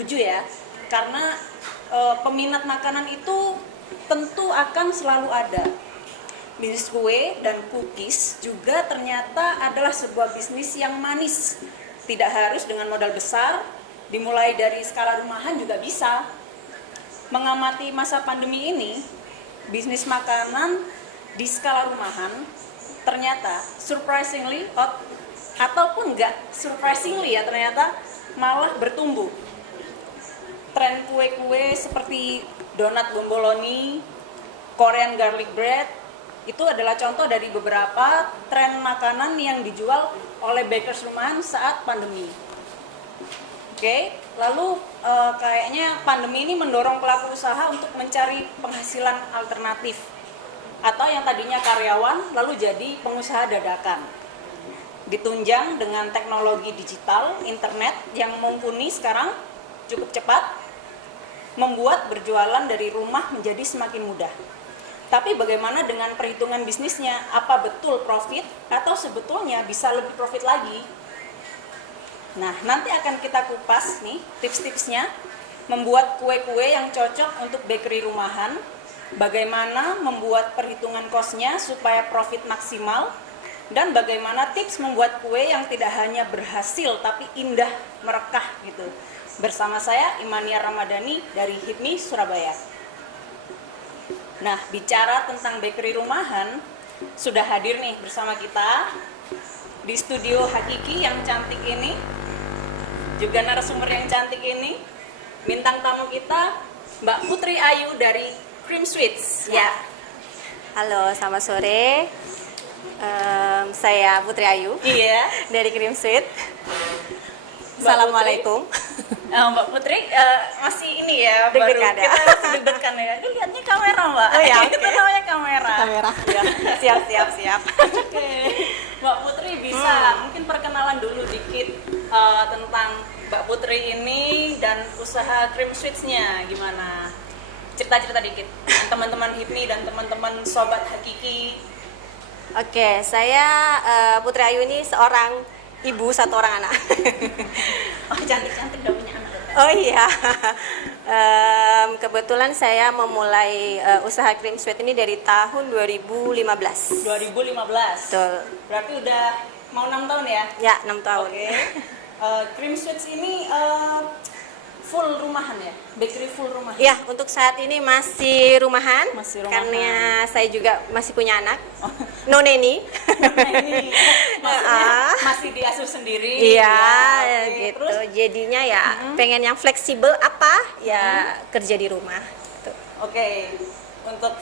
setuju ya, karena peminat makanan itu tentu akan selalu ada. Bisnis kue dan cookies juga ternyata adalah sebuah bisnis yang manis. Tidak harus dengan modal besar, dimulai dari skala rumahan juga bisa. Mengamati masa pandemi ini, bisnis makanan di skala rumahan ternyata surprisingly ataupun enggak surprisingly ya, ternyata malah bertumbuh. Tren kue-kue seperti donat bomboloni, Korean garlic bread itu adalah contoh dari beberapa tren makanan yang dijual oleh bakers rumahan saat pandemi. Oke, lalu kayaknya pandemi ini mendorong pelaku usaha untuk mencari penghasilan alternatif atau yang tadinya karyawan lalu jadi pengusaha dadakan. Ditunjang dengan teknologi digital, internet yang mumpuni sekarang cukup cepat, membuat berjualan dari rumah menjadi semakin mudah. Tapi bagaimana dengan perhitungan bisnisnya? Apa betul profit atau sebetulnya bisa lebih profit lagi? Nah, nanti akan kita kupas nih tips-tipsnya membuat kue-kue yang cocok untuk bakery rumahan, bagaimana membuat perhitungan cost-nya supaya profit maksimal, dan bagaimana tips membuat kue yang tidak hanya berhasil tapi indah, merekah gitu. Bersama saya Imania Ramadhani dari HIPMI Surabaya. Nah, bicara tentang bakery rumahan, sudah hadir nih bersama kita di studio Hakiki yang cantik ini, juga narasumber yang cantik ini, bintang tamu kita Mbak Putri Ayu dari Cream Sweets. Ya. Halo, selamat sore. Saya Putri Ayu. Iya. Dari Cream Sweet. Mbak Assalamualaikum. Mbak Putri masih ini ya, Deg-degan baru ya? kita masih deg-degan ya. Ini lihatnya kamera, Mbak. Oh ya, Itu namanya kamera. Kamera. Ya. Siap. Oke. Mbak Putri bisa mungkin perkenalan dulu dikit tentang Mbak Putri ini dan usaha Cream Sweets-nya gimana? Cerita-cerita dikit teman-teman HIPMI dan teman-teman sobat Hakiki. Oke, saya Putri Ayu ini seorang ibu satu orang anak. Oh, cantik-cantik udah punya anak. Oh iya. Kebetulan saya memulai usaha Cream Sweet ini dari tahun 2015. 2015. Betul. Berarti udah mau 6 tahun ya? Ya, 6 tahun. Oke. Cream Sweets ini full rumahan ya? Bakery full rumahan? Ya, untuk saat ini masih rumahan. Masih rumahan. Karena saya juga masih punya anak. No neni. Ini masih diasuh sendiri. Iya, ya, oke. gitu. Terus, Jadinya ya pengen yang fleksibel ya kerja di rumah. Gitu. oke. Untuk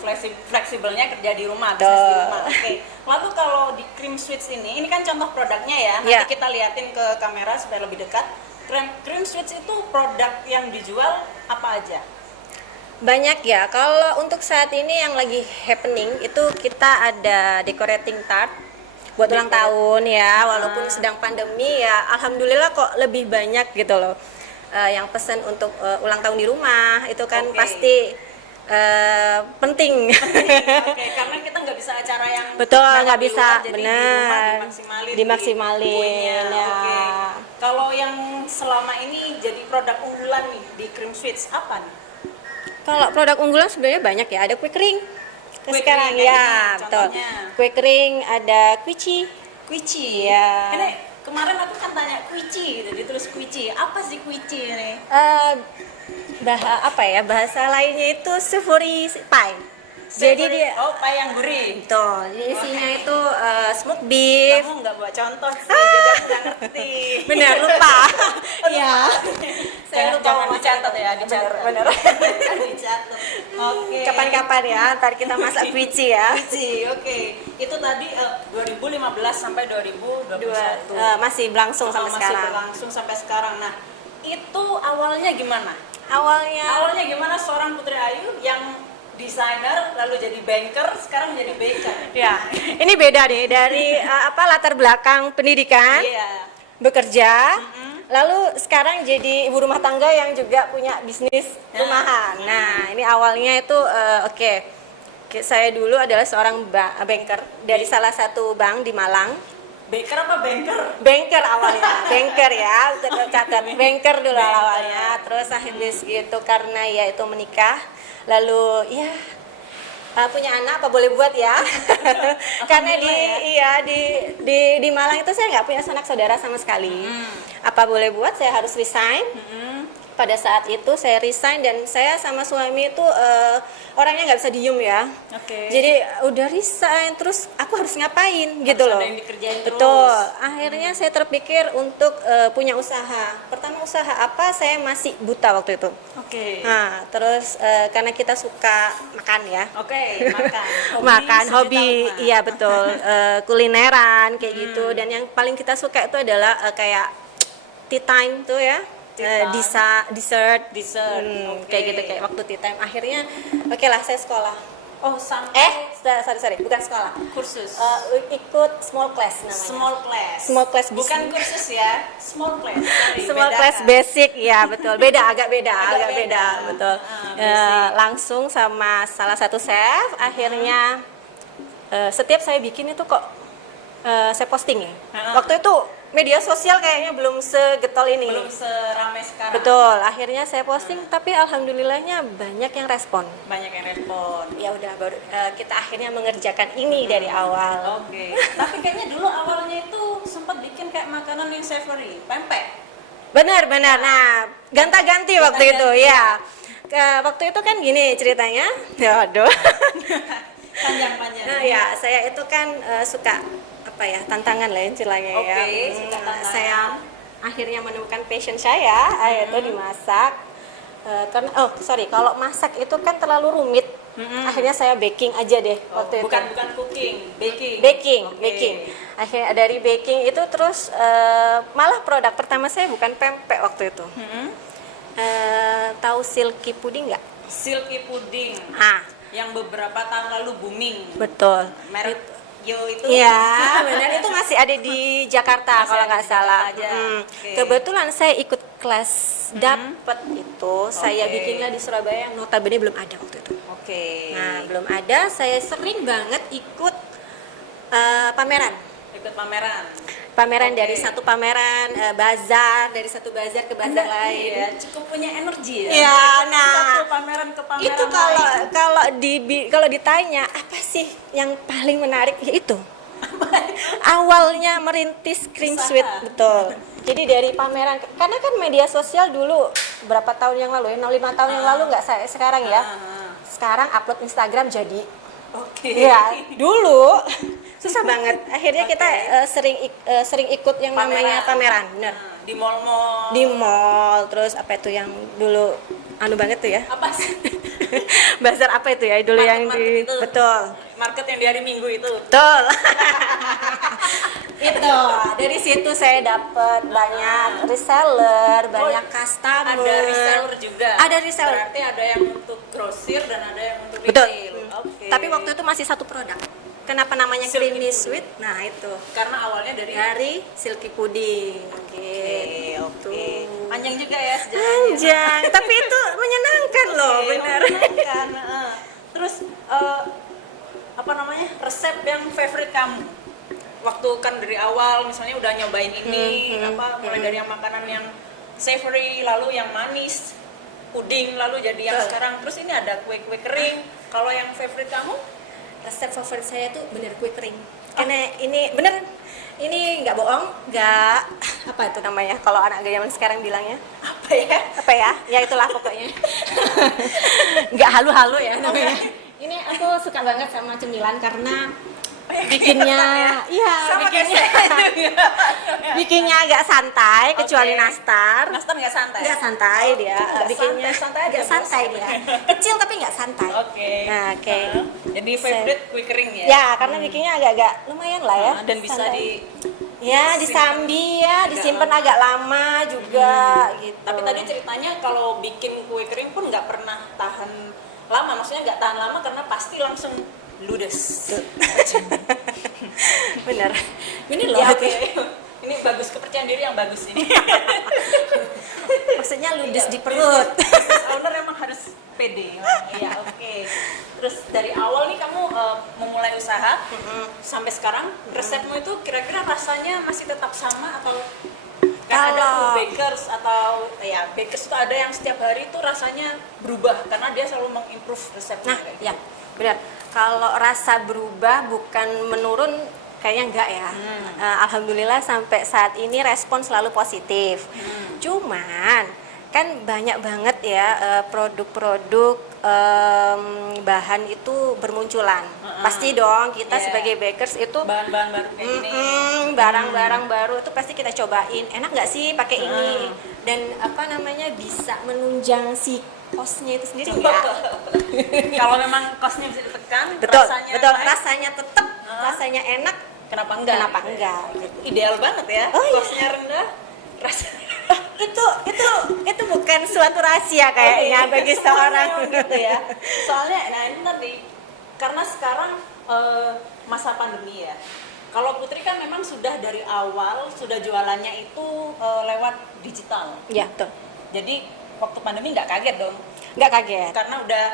fleksibelnya kerja di rumah, bisnis di rumah. Oke. Lalu kalau di Cream Sweets ini kan contoh produknya ya. Nanti Ya. kita liatin ke kamera supaya lebih dekat. Cream Sweets itu produk yang dijual apa aja? Banyak ya. Kalau untuk saat ini yang lagi happening itu kita ada decorating tart buat ulang tahun ya. Walaupun sedang pandemi ya, alhamdulillah kok lebih banyak gitu loh. Yang pesen untuk ulang tahun di rumah itu kan Oke. pasti penting. Oke, karena kita nggak bisa acara yang Betul, mewah nggak di bisa, luar, jadi di rumah benar. Dimaksimalin, kuenya. ya. Oke. Kalau yang selama ini jadi produk unggulan nih di Cream Sweets apa nih? Kalau produk unggulan sebenarnya banyak ya. Ada kue kering. Kue Sekarang kering, ya, ini betul. contohnya. Kue kering, ada kuici. Kuici. Iya. Ini kemarin aku kan tanya kuici gitu, ditulis kuici. Apa sih kuici ini? Bahasa lainnya itu savory pie. Jadi dia pie yang gurih. betul. Jadi isinya itu smoked beef. Kamu nggak bawa contoh sih, jadi aku nggak ngerti. Benar, lupa. Iya. Saya lupa Jangan mau dicatat ya, dicatat. Bener. Dicatat. Oke. Kapan-kapan ya, ntar kita masak kuici ya. Kuici, oke. Itu tadi 2015 sampai 2021. Masih berlangsung sampai Masih sekarang. berlangsung sampai sekarang. Nah, itu awalnya gimana? Awalnya Gimana seorang Putri Ayu yang desainer lalu jadi banker sekarang jadi baker? ya, ini beda deh dari latar belakang pendidikan, Iya. bekerja, lalu sekarang jadi ibu rumah tangga yang juga punya bisnis rumahan. Nah, ini awalnya itu saya dulu adalah seorang banker dari salah satu bank di Malang. Baker apa banker? Banker awalnya, banker ya, catat banker dulu awalnya, terus akhirnya gitu karena ya itu menikah, lalu ya punya anak apa boleh buat ya, karena di Malang itu saya nggak punya sanak saudara sama sekali, apa boleh buat saya harus resign. Pada saat itu saya resign dan saya sama suami itu orangnya nggak bisa diem ya. Oke. Jadi udah resign terus aku harus ngapain gitu loh. Ada yang dikerjain terus. Betul. Akhirnya saya terpikir untuk punya usaha. Pertama usaha apa? Saya masih buta waktu itu. Oke. Nah, terus karena kita suka makan ya. Oke, makan. Makan sejuta hobi, umat. iya betul. Kulineran kayak gitu dan yang paling kita suka itu adalah kayak tea time tuh ya. Tea time. Dessert, Oke. kayak gitu kayak waktu tea time. Akhirnya oke lah saya sekolah. Oh, sampai Sorry, bukan sekolah. kursus. Ikut small class namanya. Small class. Bukan Bukan kursus ya. Small class. Sorry, small bedakan. class basic ya betul. Agak beda, beda. betul. Basic. Langsung sama salah satu chef. Akhirnya setiap saya bikin itu kok saya posting ya. Waktu itu media sosial kayaknya belum segetol ini. Belum seramai sekarang. Betul, akhirnya saya posting tapi alhamdulillahnya banyak yang respon. Banyak yang respon. Ya udah baru kita akhirnya mengerjakan ini dari awal. Oke. Tapi kayaknya dulu awalnya itu sempat bikin kayak makanan yang savory, pempek. Benar. Nah, ganti waktu itu ya. Waktu itu kan gini ceritanya. Aduh. Panjang-panjang. Nah, ya, saya itu kan suka apa ya? Tantangan lah istilahnya ya. Oke, suka tantangan. Saya akhirnya menemukan passion saya yaitu dimasak. Karena kalau masak itu kan terlalu rumit. Akhirnya saya baking aja deh waktu itu. Bukan cooking, baking. Baking. Akhirnya dari baking itu terus malah produk pertama saya bukan pempek waktu itu. Tahu silky pudding nggak? Silky pudding. Yang beberapa tahun lalu booming. Betul. Merek Yo itu. Iya, benar itu masih ada di Jakarta Masih kalau ada nggak di salah. Jakarta aja. Oke. Kebetulan saya ikut kelas dapat itu, saya Oke. bikinlah di Surabaya yang notabene belum ada waktu itu. Oke. Nah, belum ada, saya sering banget ikut pameran. Ikut pameran. Pameran Oke. dari satu pameran, bazar, dari satu bazar ke bazar lain. Iya, cukup punya energi ya. Iya, Dari nah, satu pameran ke pameran Itu kalau ditanya apa sih yang paling menarik ya itu. Awalnya merintis cream Usaha. sweet, betul. Jadi dari pameran, karena kan media sosial dulu berapa tahun yang lalu ya, 5 tahun yang lalu nggak saya sekarang ya. Sekarang upload Instagram jadi. Oke. Ya, dulu susah banget. Akhirnya Oke. kita sering ikut yang namanya pameran, bener. Di mall-mall. Di mall, terus apa itu yang dulu anu banget tuh ya? Apa sih? Bazar apa itu ya dulu yang di Market itu. betul. Market yang di hari Minggu itu. Betul. Itu dari situ saya dapat banyak reseller, banyak customer. Ada reseller juga. Ada reseller. Berarti ada yang untuk grosir dan ada yang untuk Betul. retail. Oke. Tapi waktu itu masih satu produk. Kenapa namanya Silky creamy pudding. sweet? Nah, itu. Karena awalnya dari Silky pudding. Oke. Panjang juga ya sejarahnya. Panjang, tapi itu menyenangkan loh, Oke, bener. menyenangkan. Terus apa namanya? Resep yang favorite kamu? Waktu kan dari awal misalnya udah nyobain ini mulai dari yang makanan yang savory lalu yang manis, puding lalu jadi yang Betul. sekarang terus ini ada kue-kue kering. Kalau yang favorite kamu? Resep favorit saya tuh bener kue kering. Karena ini bener, ini nggak bohong, nggak apa itu namanya kalau anak gaya zaman sekarang bilangnya Apa ya? apa ya? Ya itulah pokoknya. Nggak halu-halu ya namanya. Ini aku suka banget sama cemilan karena bikinnya, iya Sama kayak bikinnya, saya. bikinnya agak santai kecuali Oke. nastar. Nastar nggak santai? Nggak santai dia, nggak bikinnya santai aja, nggak Bos. santai dia. Kecil tapi nggak santai. Oke. Nah, oke. Jadi favorite kue kering ya? Ya, karena bikinnya agak-agak lumayan lah ya. Dan bisa santai. di Ya, disambi ya, disimpan agak lama juga gitu. Tapi tadi ceritanya kalau bikin kue kering pun nggak pernah tahan lama, maksudnya nggak tahan lama karena pasti langsung ludes. Bener. Ini loh. Ya, oke. Ini bagus, kepercayaan diri yang bagus ini. Maksudnya ludes di perut. Business owner emang harus pede. Iya, oke. Terus dari awal nih kamu memulai usaha sampai sekarang, resepmu itu kira-kira rasanya masih tetap sama atau kan ada tuh bakers atau ya bakers itu ada yang setiap hari itu rasanya berubah karena dia selalu mengimprove resepnya. Nah, kayak gitu. ya benar. Kalau rasa berubah bukan menurun, kayaknya enggak ya. Alhamdulillah sampai saat ini respon selalu positif. Cuman kan banyak banget ya produk-produk bahan itu bermunculan. Pasti dong kita sebagai bakers itu bahan-bahan baru kayak gini. barang-barang baru itu pasti kita cobain. Enak nggak sih pakai ini? Dan apa namanya bisa menunjang si kosnya itu sendiri nggak? Kalau memang kosnya bisa ditekan, Betul, rasanya betul. naik, Rasanya tetap, rasanya enak. kenapa enggak? Kenapa enggak? Gitu. Ideal banget ya. Oh, iya. Kosnya rendah, rasanya Itu bukan suatu rahasia kayaknya bagi seorang gitu ya. Soalnya nah ini tadi karena sekarang masa pandemi ya. Kalau Putri kan memang sudah dari awal sudah jualannya itu lewat digital. Ya, betul. Jadi waktu pandemi nggak kaget dong. Nggak kaget. Karena udah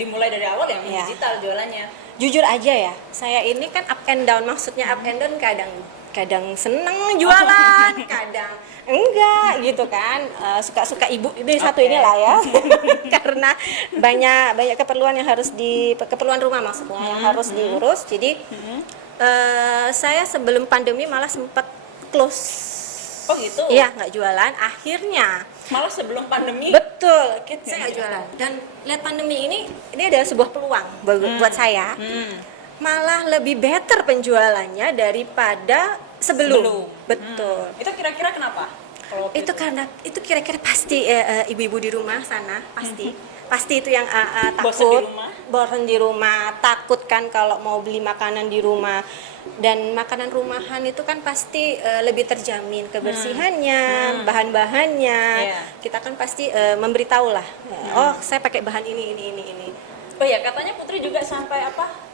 dimulai dari awal ya Iya. digital jualannya. Jujur aja ya, saya ini kan up and down, maksudnya up and down, kadang seneng jualan, kadang enggak gitu kan. Suka-suka ibu ini satu inilah ya. Karena banyak keperluan yang harus keperluan rumah maksudnya yang harus diurus. Jadi saya sebelum pandemi malah sempat close. Oh gitu. Iya, nggak jualan. Akhirnya Malah sebelum pandemi. betul, saya nggak jualan. Dan lihat pandemi ini adalah sebuah peluang buat saya. Malah lebih better penjualannya daripada sebelum. Betul. Itu kira-kira kenapa? Kalau waktu Itu karena itu kira-kira pasti ibu-ibu di rumah sana pasti itu yang takut bosan di rumah, takut kan kalau mau beli makanan di rumah. Dan makanan rumahan itu kan pasti lebih terjamin kebersihannya, bahan-bahannya. Iya. Kita kan pasti memberitahu lah, oh saya pakai bahan ini. Oh ya, katanya Putri juga sampai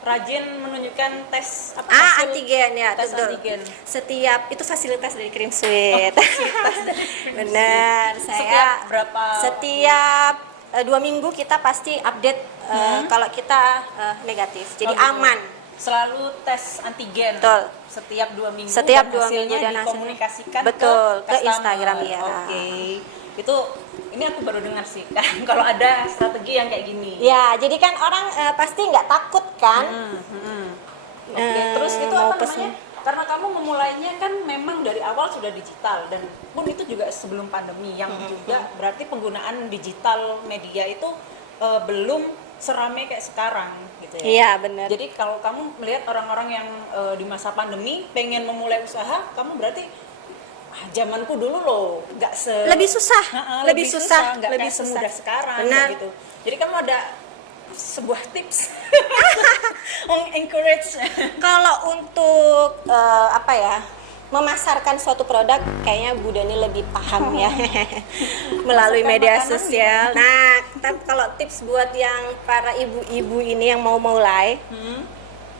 rajin menunjukkan tes Antigen ya, tes betul. antigen. Setiap itu fasilitas dari Cream Sweet. Benar, Setiap berapa? Setiap 2 minggu kita pasti update kalau kita negatif. Jadi Oh, gitu. aman. Selalu tes antigen. Betul. Setiap 2 minggu. Setiap dan 2 hasilnya minggu dan hasilnya. dikomunikasikan Betul, ke customer. Instagram, ya. Oke. Itu ini aku baru dengar sih kan kalau ada strategi yang kayak gini. Ya, jadi kan orang pasti nggak takut kan. Oke, terus itu mau apa namanya? Karena kamu memulainya kan memang dari awal sudah digital dan pun itu juga sebelum pandemi yang juga berarti penggunaan digital media itu belum seramai kayak sekarang gitu ya. Iya, benar. Jadi kalau kamu melihat orang-orang yang di masa pandemi pengen memulai usaha, kamu berarti zamanku dulu loh, nggak Lebih susah, lebih susah, nggak lebih kayak semudah susah. sekarang Benar. gitu. Jadi kamu ada sebuah tips encourage. Kalau untuk memasarkan suatu produk, kayaknya Bu Dani lebih paham ya melalui Masarkan media makanan sosial. Nah, tapi kalau tips buat yang para ibu-ibu ini yang mau mulai,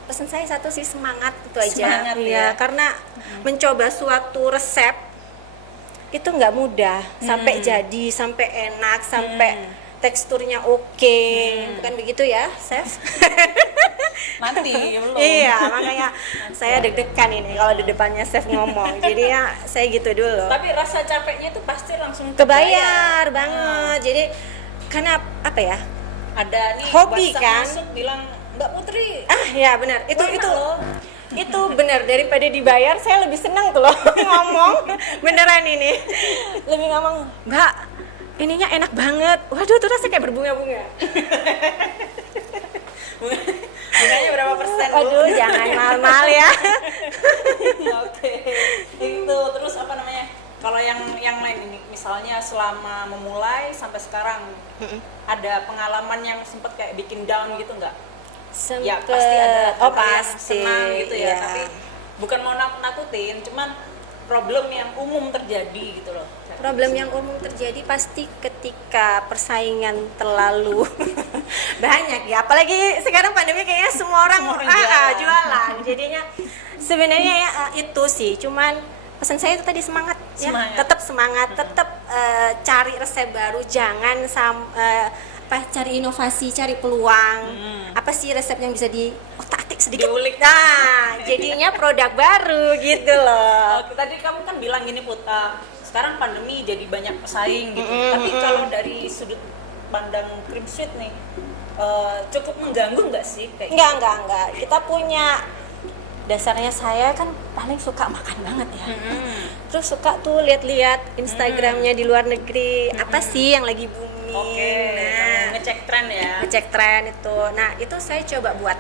pesan saya satu sih, semangat itu aja. Semangat, ya, ya. karena mencoba suatu resep itu nggak mudah, sampai jadi, sampai enak, sampai teksturnya oke. Bukan begitu ya, Chef? Nanti belum. Iya, makanya saya deg-degan ini kalau di depannya chef ngomong. Jadi ya saya gitu dulu. Tapi rasa capeknya itu pasti langsung Kebayar banget. Jadi karena apa ya? Ada nih Hobi, WhatsApp kan? masuk bilang Mbak Putri. Ya benar. Itu benar, daripada dibayar saya lebih senang tuh loh ngomong beneran ini. Lebih ngomong, "Mbak, ininya enak banget." Waduh, tuh rasanya kayak berbunga-bunga. Bunganya berapa persen? Bu? Aduh, jangan mahal-mahal ya. Oke. Itu terus apa namanya? Kalau yang lain ini misalnya selama memulai sampai sekarang ada pengalaman yang sempet kayak bikin down gitu nggak? Ya pasti ada hal yang senang gitu ya, iya. tapi bukan mau nakutin, cuman problem yang umum terjadi gitu loh. Problem yang umum terjadi pasti ketika persaingan terlalu banyak ya, apalagi sekarang pandemi kayaknya semua orang jualan. Jadinya sebenarnya ya itu sih, cuman pesan saya itu tadi semangat. Ya, tetap semangat, tetap cari resep baru, jangan cari inovasi, cari peluang. Apa sih resep yang bisa di otak-atik diulik sedikit. Diulik. Nah, jadinya produk baru gitu loh. Tadi kamu kan bilang gini Put, sekarang pandemi jadi banyak pesaing gitu. Tapi kalau dari sudut pandang Cream Sweet nih, cukup mengganggu nggak sih? Kayak Enggak. Kita punya, dasarnya saya kan paling suka makan banget ya. Terus suka tuh lihat-lihat Instagramnya di luar negeri, apa sih yang lagi booming. Oke, Nah, ngecek tren ya. ngecek tren itu. Nah, itu saya coba buat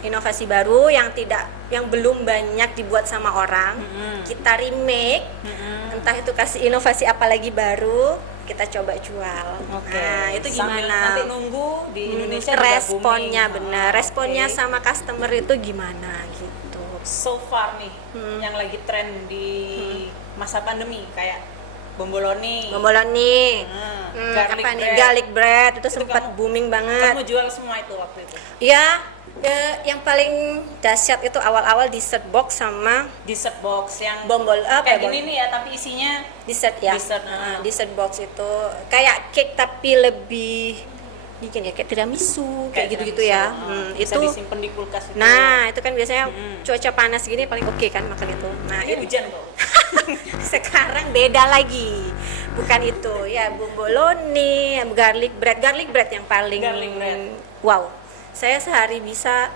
inovasi baru yang belum banyak dibuat sama orang. Kita remake, entah itu kasih inovasi apa lagi baru, kita coba jual. Oke. Nah, itu Sambil gimana? nanti nunggu di Indonesia juga Responnya booming. benar. Responnya Oke. sama customer itu gimana gitu. So far nih yang lagi tren di masa pandemi kayak bomboloni, Bomboloni, garlic apa nih, bread. garlic bread itu Itu sempat kamu- booming banget. Kamu jual semua itu waktu itu. Iya, yang paling dahsyat itu awal-awal dessert box sama Dessert box yang ya, kayak gini nih ya, tapi isinya dessert ya. Dessert, Dessert box itu kayak cake tapi lebih bikin ya kayak tiramisu kayak gitu-gitu ya. Bisa Itu disimpan di kulkas itu. nah, itu kan biasanya cuaca panas gini paling oke kan makan itu. Nah, ini itu hujan kok. sekarang beda lagi. Bukan itu ya, bomboloni, garlic bread yang paling Garlic bread. wow. Saya sehari bisa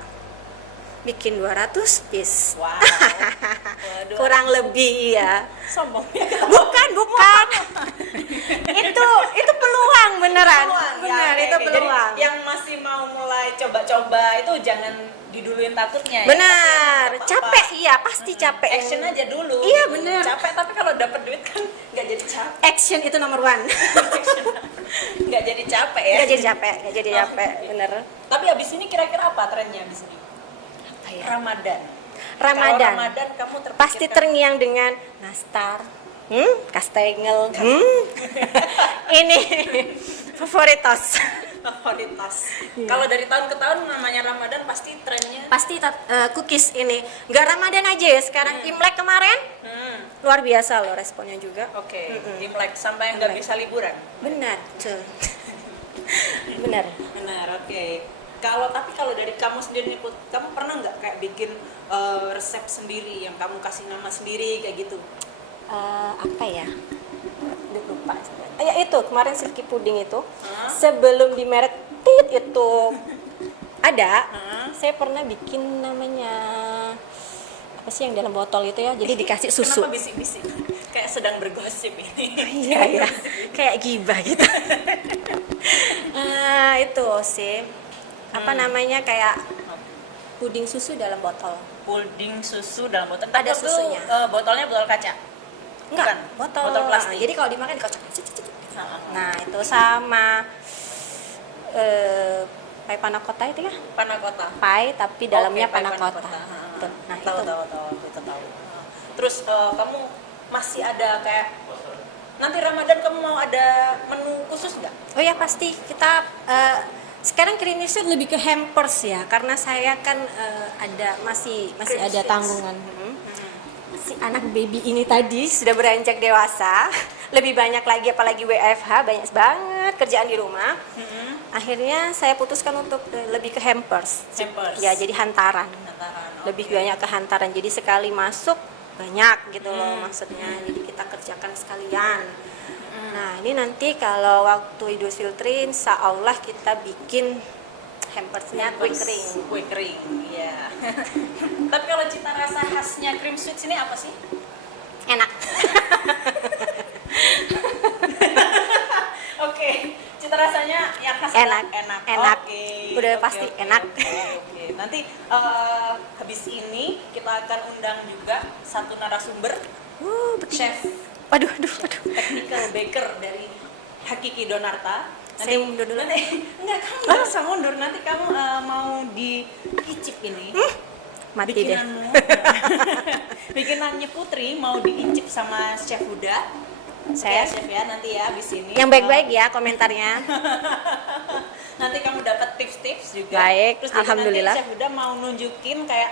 bikin 200 piece. Wow. Waduh, Kurang lebih ya. sombong. Bukan. itu peluang beneran. Benar, Ya, itu oke. peluang. Jadi yang masih mau mulai coba-coba itu jangan diduluin takutnya. Benar, Ya, tapi nggak apa-apa. capek iya, pasti capek. Action aja dulu. Iya, gitu. benar. Capek tapi kalau dapat duit kan nggak jadi capek. Action itu nomor one. Nggak jadi capek ya. Nggak jadi capek, bener. Tapi abis ini kira-kira apa trennya abis ini? Apa ya? Ramadan. Ramadan. Kalau Ramadan kamu terpikirkan Pasti terngiang dengan nastar, kastengel, ini favoritos. favoritas. Iya. Kalau dari tahun ke tahun namanya Ramadan pasti trennya. Pasti cookies ini, nggak Ramadan aja ya sekarang. Imlek kemarin luar biasa loh responnya juga. Oke, Imlek sampai nggak Imlek. bisa liburan. Benar, tuh. Benar. Benar, oke. Tapi kalau dari kamu sendiri nih Put, kamu pernah nggak kayak bikin resep sendiri yang kamu kasih nama sendiri kayak gitu? Apa ya? Duh, lupa. Ya itu kemarin silky pudding itu Hah? sebelum di merek tit itu ada. Hah? Saya pernah bikin namanya apa sih yang dalam botol itu ya? Jadi dikasih susu. Kenapa bisik-bisik? Kayak sedang bergosip ini. Iya ya, kayak gibah gitu. Itu sih apa namanya kayak puding susu dalam botol. Pudding susu dalam botol. Ada Tapi itu, susunya. Botolnya botol kaca. Enggak, Bukan, botol plastik. Jadi kalau dimakan dikocok. Nah, Nah, itu sama pai panna cotta itu ya. panna cotta. Pai tapi dalamnya Oke, panna panna cotta. cotta. Tuh, nah tahu, itu. tahu, itu tahu. Terus kamu masih ada kayak nanti Ramadan kamu mau ada menu khusus nggak? Oh ya pasti kita sekarang Creamy Sweet lebih ke hampers ya karena saya kan masih Creamy ada Sweets. tanggungan. Si anak baby ini tadi sudah beranjak dewasa, lebih banyak lagi apalagi WFH, banyak banget kerjaan di rumah. Akhirnya saya putuskan untuk lebih ke hampers. Hampers. Ya, jadi hantaran. Hantaran, Lebih oke. banyak ke hantaran. Jadi sekali masuk banyak gitu loh maksudnya. Jadi kita kerjakan sekalian. Nah, ini nanti kalau waktu Idul Fitri insya Allah kita bikin hampersnya kue kering. Kue kering, iya. Tapi kalau cita rasa khasnya Cream Sweet sini apa sih? Enak. Oke, cita rasanya yang khas Enak, enak. enak. Oke, Udah oke, pasti oke, enak. Oke. Nanti habis ini kita akan undang juga satu narasumber, chef Waduh. technical baker dari Hakiki Donarta. Saya mundur dulu. Enggak, kamu nggak usah mundur. Nanti kamu mau diicip ini. Mati deh. Bikinanmu. Bikinannya Putri mau diicip sama Chef Huda. Chef. Chef ya nanti ya abis ini. Yang baik-baik ya komentarnya. Nanti kamu dapat tips-tips juga. Baik, Terus juga alhamdulillah. nanti Chef Huda mau nunjukin kayak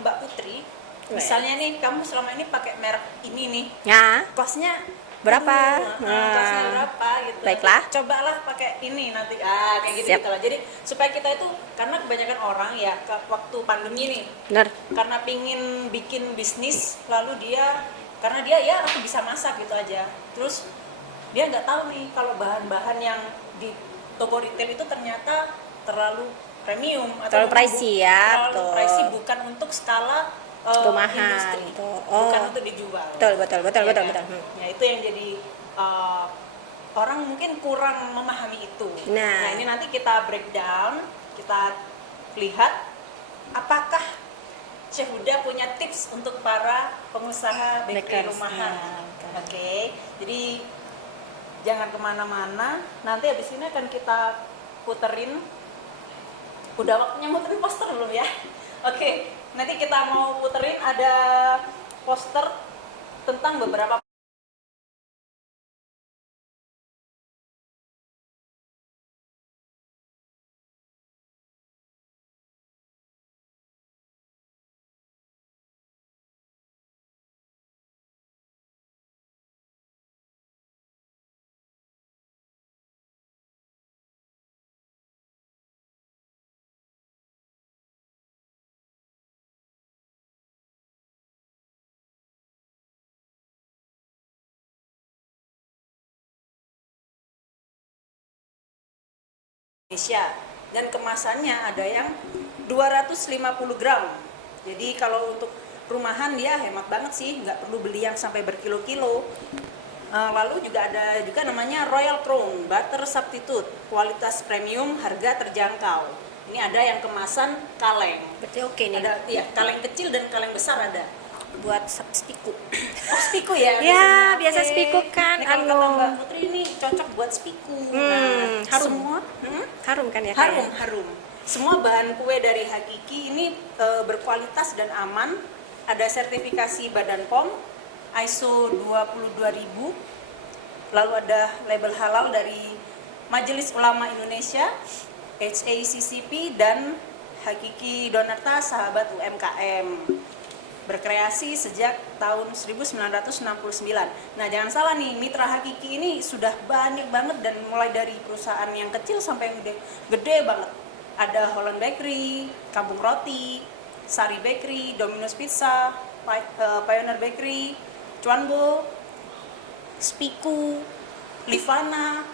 Mbak Putri. Misalnya nih kamu selama ini pakai merek ini nih. Ya. Kosnya berapa? Kelasnya berapa gitu. Baiklah. Nanti cobalah pakai ini nanti kayak gitu Siap. gitu lah. Jadi supaya kita itu, karena kebanyakan orang ya waktu pandemi nih, Bener. karena pingin bikin bisnis, lalu dia karena dia ya aku bisa masak gitu aja, terus dia nggak tahu nih kalau bahan-bahan yang di toko retail itu ternyata terlalu premium atau Terlalu pricey ya, terlalu betul. pricey, bukan untuk skala Rumahan industri, gitu. bukan Oh. untuk dijual. Betul, betul, betul, Ya betul, kan? betul. Ya itu yang jadi orang mungkin kurang memahami itu. Nah. Ini nanti kita breakdown, kita lihat apakah Chef Huda punya tips untuk para pengusaha bakery Bakers, rumahan. ya, betul. Oke, jadi jangan kemana-mana. Nanti habis ini akan kita puterin. Udah waktunya muterin poster belum ya? Oke, nanti kita mau puterin ada poster tentang beberapa Indonesia, dan kemasannya ada yang 250 gram. Jadi kalau untuk rumahan dia hemat banget sih, nggak perlu beli yang sampai berkilo-kilo. Lalu juga ada juga namanya Royal Crown Butter Substitute, kualitas premium, harga terjangkau. Ini ada yang kemasan kaleng. Berarti oke nih. Ada ya kaleng kecil dan kaleng besar ada. Buat spiku. Oh, spiku ya? Ya, biasanya. biasa Oke. spiku kan, Ini kalau kata anu. Mbak Putri ini cocok buat spiku. Harum. Semua Harum kan ya, Kak, ya? harum. Semua bahan kue dari Hakiki ini berkualitas dan aman. Ada sertifikasi Badan POM ISO 22000. Lalu ada label halal dari Majelis Ulama Indonesia, HACCP, dan Hakiki Donata Sahabat UMKM. Berkreasi sejak tahun 1969. Nah, jangan salah nih, mitra Hakiki ini sudah banyak banget, dan mulai dari perusahaan yang kecil sampai yang gede banget. Ada Holland Bakery, Kampung Roti, Sari Bakery, Domino's Pizza, Pioneer Bakery, Cuanbo, Spiku, Livana,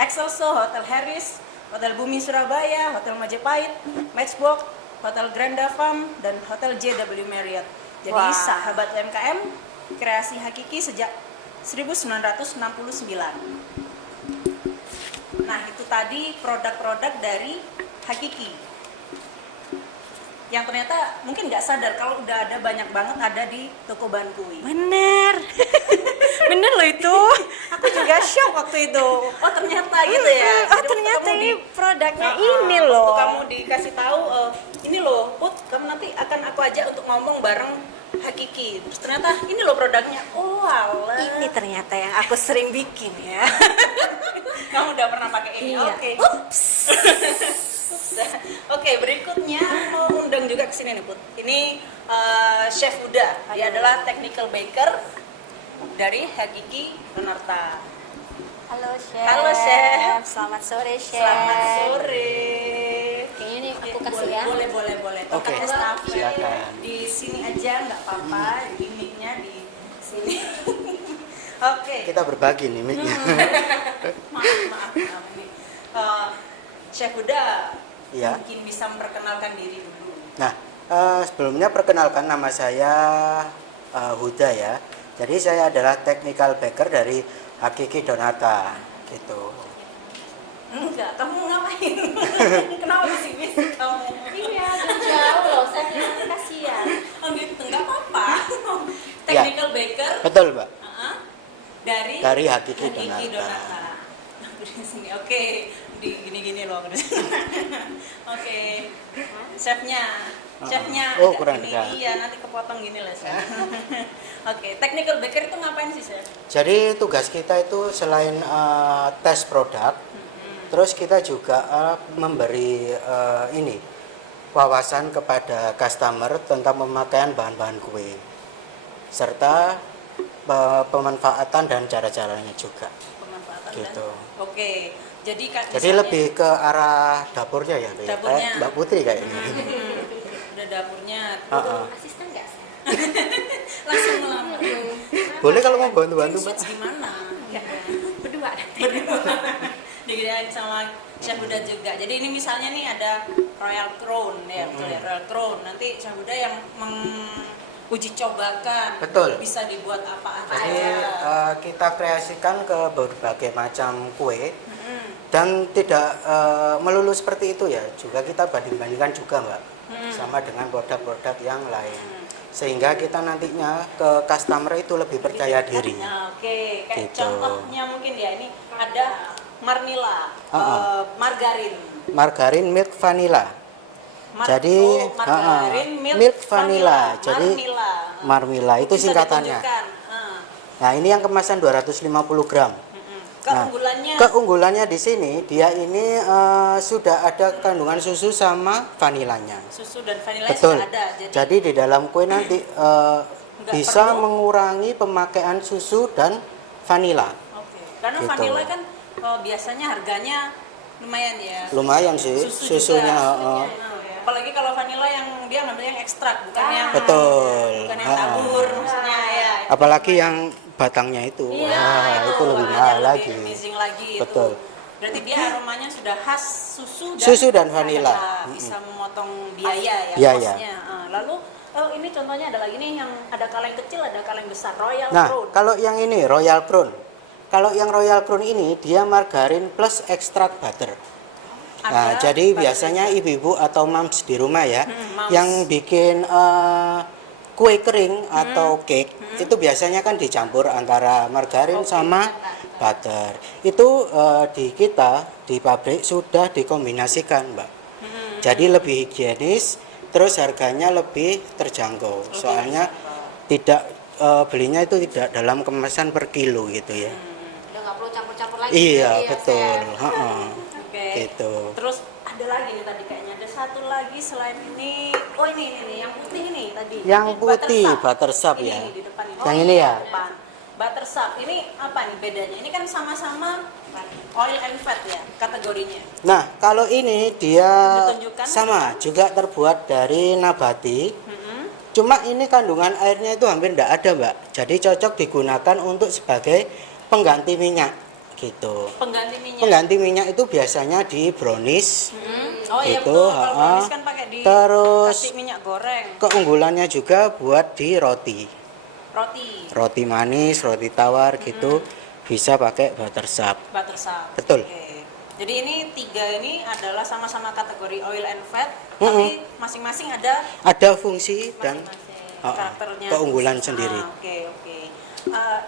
Excelso, Hotel Harris, Hotel Bumi Surabaya, Hotel Majapahit, Matchbox, Hotel Granda Farm, dan Hotel JW Marriott. Jadi Wah. sahabat UMKM, kreasi Hakiki sejak 1969. Nah, itu tadi produk-produk dari Hakiki. Yang ternyata mungkin nggak sadar kalau udah ada banyak banget ada di toko bahan kue. Bener. Bener loh itu. Aku juga shock waktu itu. Oh, ternyata gitu ya. Oh, Jadi waktu ternyata kamu ini produknya Nah, ini waktu loh. kamu dikasih tahu ini loh, Put, kamu nanti akan aku ajak untuk ngomong bareng Hakiki. Terus ternyata ini loh produknya. Oh, alah. Ini ternyata yang aku sering bikin ya. Kamu udah pernah pakai ini. Iya. Oke. Ups. Oke, berikutnya mau undang juga ke sini nih, Put. Ini Chef Huda. Dia adalah technical baker dari Hakiki Donarta. Halo Chef. Halo, Chef. Selamat sore Chef. Selamat sore. Kayaknya nih aku kasih boleh, ya. boleh. Oke, Tongkat estafet silakan. di sini aja nggak apa-apa, gimmicknya di sini. Oke. Kita berbagi nih mic-nya. Maaf nih. Chef Huda, Iya. mungkin bisa memperkenalkan diri dulu. Nah, sebelumnya perkenalkan nama saya Huda ya. Jadi saya adalah technical baker dari Hakiki Donata gitu. Enggak, kamu ngapain? Kenapa bisik-bisik kamu? Iya, jauh loh. Saya bilang kasihan. Oh gitu, nggak apa-apa. Ya. Technical baker Betul, Mbak. dari Hakiki Hakiki Donata. Donata. Aku di sini. Oke, di gini-gini loh. Oke. Chefnya. Oh, agak kurang gini. dekat. Iya, nanti kepotong gini lah, Chef. Oke, technical baker itu ngapain sih, Chef? Jadi tugas kita itu selain tes produk, terus kita juga memberi ini wawasan kepada customer tentang pemakaian bahan-bahan kue, serta pemanfaatan dan cara-caranya juga. Pemanfaatan Gitu. dan oke. Jadi kan Jadi misalnya lebih ke arah dapurnya ya, Mbak? Dapurnya. Kayak Mbak Putri kayaknya. udah dapurnya Heeh. Asisten nggak sih? langsung melamar. Boleh kalau mau bantu-bantu, Mbak. Switch gimana? Berdua. Digerain sama Chef Huda juga. Jadi ini misalnya nih ada Royal Crown ya, betul ya, Royal Crown. Nanti Chef Huda yang menguji cobakan. Betul. Bisa dibuat apa aja. Jadi kita kreasikan ke berbagai macam kue Mm-mm. dan tidak melulu seperti itu ya. Juga kita banding-bandingkan juga, Mbak, sama dengan produk-produk yang lain. Sehingga kita nantinya ke customer itu lebih percaya diri. Nah, oke, kayak Gitu. contohnya mungkin ya ini ada Marmila, margarin. Margarin milk vanilla. Jadi margarin milk vanilla. Jadi Marmila. Marmila itu Bisa singkatannya. ditunjukkan. Nah, ini yang kemasan 250 gram. Nah, Keunggulannya keunggulannya di sini dia ini sudah ada kandungan susu sama vanilanya. susu dan vanila Betul. sudah ada. Jadi di dalam kue nanti bisa perlu. mengurangi pemakaian susu dan vanila. Oke. Karena Gitu. vanila kan biasanya harganya lumayan ya. Lumayan sih Susu susunya. juga. Apalagi kalau vanila yang dia ngambil yang ekstrak bukan yang Betul. bukan yang tabur maksudnya ya. Apalagi yang batangnya itu. Iya, Wah, itu lebih makanya mahal lebih lagi. amazing lagi Betul. itu. Berarti dia aromanya sudah khas susu Susu dan vanila. Bisa memotong biaya ya Biaya. kosnya. Lalu ini contohnya ada lagi nih yang ada kaleng kecil, ada kaleng besar, Royal Nah, Crown. kalau yang ini Royal Crown. Kalau yang Royal Crown ini dia margarin plus ekstrak butter. Nah, Ada jadi butter biasanya juga. ibu-ibu atau moms di rumah ya, moms. yang bikin kue kering atau cake itu biasanya kan dicampur antara margarin sama butter. Itu di kita di pabrik sudah dikombinasikan, Mbak. Jadi lebih higienis, terus harganya lebih terjangkau. Soalnya tidak belinya itu tidak dalam kemasan per kilo gitu ya. Udah nggak perlu campur-campur lagi. Iya, berarti ya, betul. Chef. Heeh. Oke. Gitu. Terus ada lagi nih tadi kayaknya ada satu lagi selain ini. Oh ini yang putih ini tadi. Yang Ini putih, buttersup. buttersup Ini ya. nih di depan ini. Yang ini ya? Di depan. Buttersup. Ini apa nih bedanya? Ini kan sama-sama oil and fat ya kategorinya. Nah, kalau ini dia Ditunjukkan. sama, juga terbuat dari nabati. Cuma ini kandungan airnya itu hampir tidak ada, Mbak. Jadi cocok digunakan untuk sebagai pengganti minyak gitu. Pengganti minyak. Pengganti minyak itu biasanya di brownies. Oh iya Gitu, betul. Kalau ha-ha. brownies kan pakai di Terus kasih minyak goreng. keunggulannya juga buat di roti. Roti. Roti manis, roti tawar gitu bisa pakai buttersup. Buttersup. Betul. Oke. Jadi ini tiga ini adalah sama-sama kategori oil and fat, tapi masing-masing ada Ada fungsi dan masing-masing ha-ha, karakternya. keunggulan khusus. sendiri. Oke.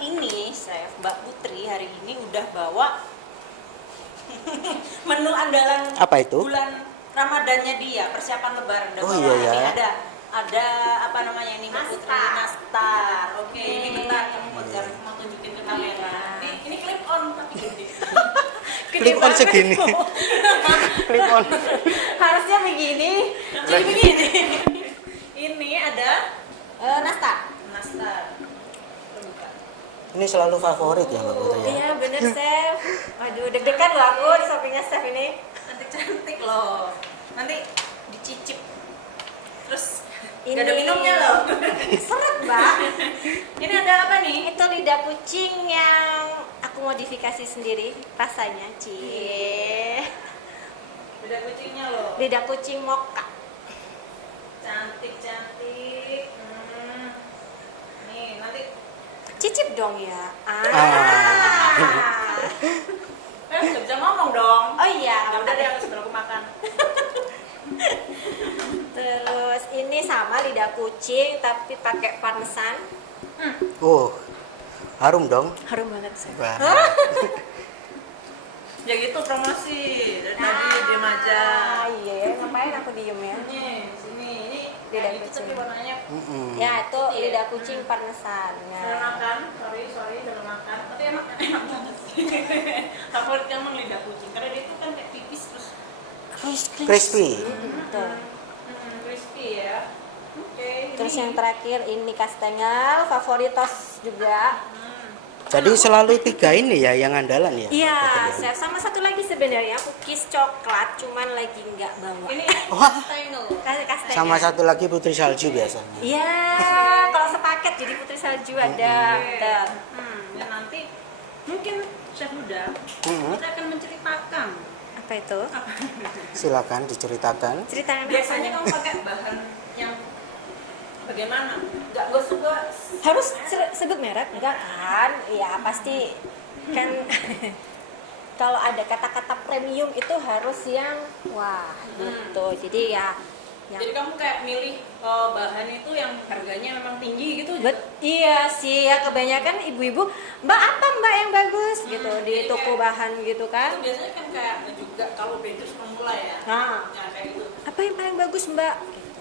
Ini Chef Mbak Putri hari ini udah bawa menu andalan Apa itu? bulan Ramadannya dia, persiapan Lebaran. Udah Oh, bawa. iya, ya. Ini ada apa namanya ini Mbak Putri? Nastar. Oke, ini bentar kamu mau tunjukin ke kamera. Ini clip on tapi gede. Clip on segini. Clip on. Harusnya begini, jadi begini. Ini ada nastar. Terbuka. Ini selalu favorit ya, Mbak Putri ya. Iya bener Chef. Waduh deg-degan loh aku di sampingnya Chef ini. Nanti cantik loh. Nanti dicicip. Terus Ini. gak ada minumnya loh. Seret Mbak. Ini ada apa nih? Itu lidah kucing yang aku modifikasi sendiri rasanya. Cie. Udah kucingnya loh. Lidah kucing mocha. Cantik. Nih, nanti Cicip dong ya. nggak bisa ngomong dong. Oh iya. Ya udah deh, aku sebelum aku makan. Terus ini sama lidah kucing tapi pakai parmesan. Harum dong. Harum banget Chef. Wah. Ya gitu promosi dari tadi diem aja. Iya, ngapain aku diem ya? Nih, sini. Ini Lidah kayak gitu kucing. tapi warnanya Ya itu lidah kucing parmesan. udah makan. Sorry udah makan. Tapi enak banget. Favorit emang lidah kucing karena dia itu kan kayak pipis terus Crispy. Betul. crispy ya. Oke. Terus yang terakhir ini kastengel favoritos juga. Jadi selalu 3 ini ya yang andalan ya? Iya, Betul ya? chef. Sama satu lagi sebenarnya cookies coklat, cuman lagi nggak bawa. Ini Wah, Kastengnya. sama satu lagi putri salju biasanya. Iya, kalau sepaket jadi putri salju ada. Betul. dan nanti mungkin Chef Huda Mm-mm. kita akan menceritakan Apa itu? Silakan diceritakan. Ceritakan biasanya kamu pakai bahan yang bagaimana? Nggak suka harus sebut merek enggak kan? Iya, pasti kan kalau ada kata-kata premium itu harus yang wah gitu. Jadi ya yang jadi kamu kayak milih bahan itu yang harganya memang tinggi gitu. iya sih ya, kebanyakan ibu-ibu mbak apa mbak yang bagus gitu di jadi toko kayak- bahan gitu kan. Itu biasanya kan kayak juga kalau bankers pemula ya. Nah, Ya kayak gitu. apa yang paling bagus mbak?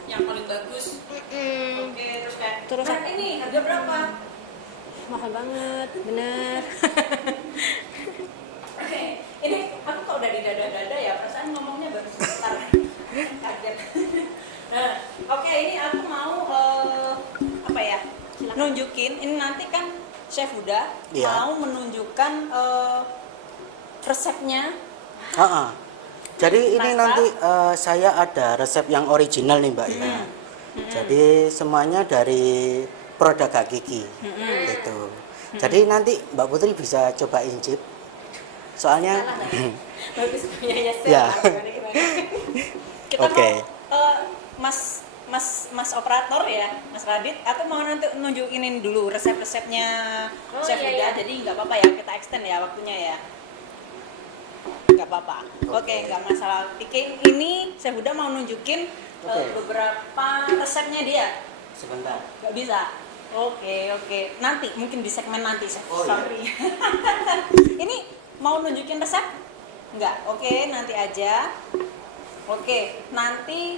Yang paling bagus. Mm-mm. Oke, terus kayak Terus "Nah, apa? ini harga berapa? Mahal banget, bener. Oke, ini aku kok udah di dada-dada ya, perasaan ngomongnya baru sebentar. Kaget. Nah, oke, ini aku mau apa ya? Nunjukin, ini nanti kan Chef Huda Iya. mau menunjukkan resepnya. Ah, ah. Jadi ini Masak. nanti saya ada resep yang original nih Mbak ya. Jadi semuanya dari produk Hakiki gitu. Jadi nanti Mbak Putri bisa coba incip. Soalnya Bagus punyanya Chef. Ya. Kita Oke. mau Mas operator ya, Mas Radit, aku mau nanti nunjukinin dulu resep-resepnya Oh, Chef iya, Huda, iya. jadi nggak apa-apa ya kita extend ya waktunya ya. Nggak apa-apa. Oke, nggak masalah. Ini Chef Huda mau nunjukin Oke. beberapa resepnya dia. sebentar. Nggak bisa. Oke. Nanti mungkin di segmen nanti, Chef. Oh, iya. Sorry. Ini mau nunjukin resep? Nggak. Oke, nanti aja. Oke, nanti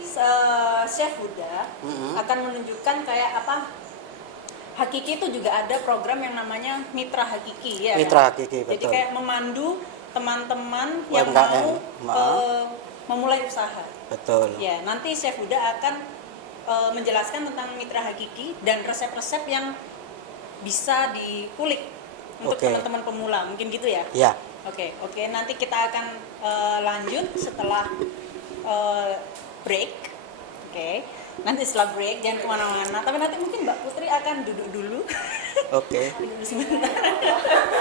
Chef Huda Mm-mm. akan menunjukkan kayak apa. Hakiki itu juga ada program yang namanya Mitra Hakiki ya. Mitra kan? Hakiki, Jadi betul. kayak memandu teman-teman yang UMKM. mau memulai usaha. Betul. Ya, nanti Chef Huda akan menjelaskan tentang Mitra Hakiki dan resep-resep yang bisa dikulik untuk Oke. teman-teman pemula. Mungkin gitu ya. Ya. Oke, nanti kita akan lanjut setelah break. Oke, nanti setelah break jangan kemana-mana. Tapi nanti mungkin Mbak Putri akan duduk dulu. Oke. Duduk sebentar.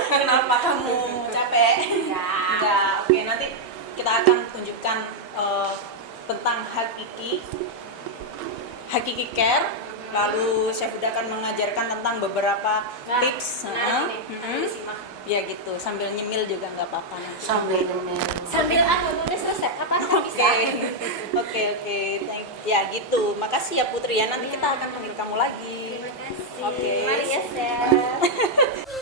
Kenapa kamu capek? Enggak. Oke, nanti kita akan tunjukkan tentang Hakiki Care. Lalu Chef Huda akan mengajarkan tentang beberapa tips. Ya gitu, sambil nyemil juga nggak apa-apa. Sambil Sambil aku nulis resep apa bisa. Oke. Ya gitu. Makasih ya Putri ya. Nanti kita akan panggil kamu lagi. Terima kasih. Oke. Mari ya, Chef.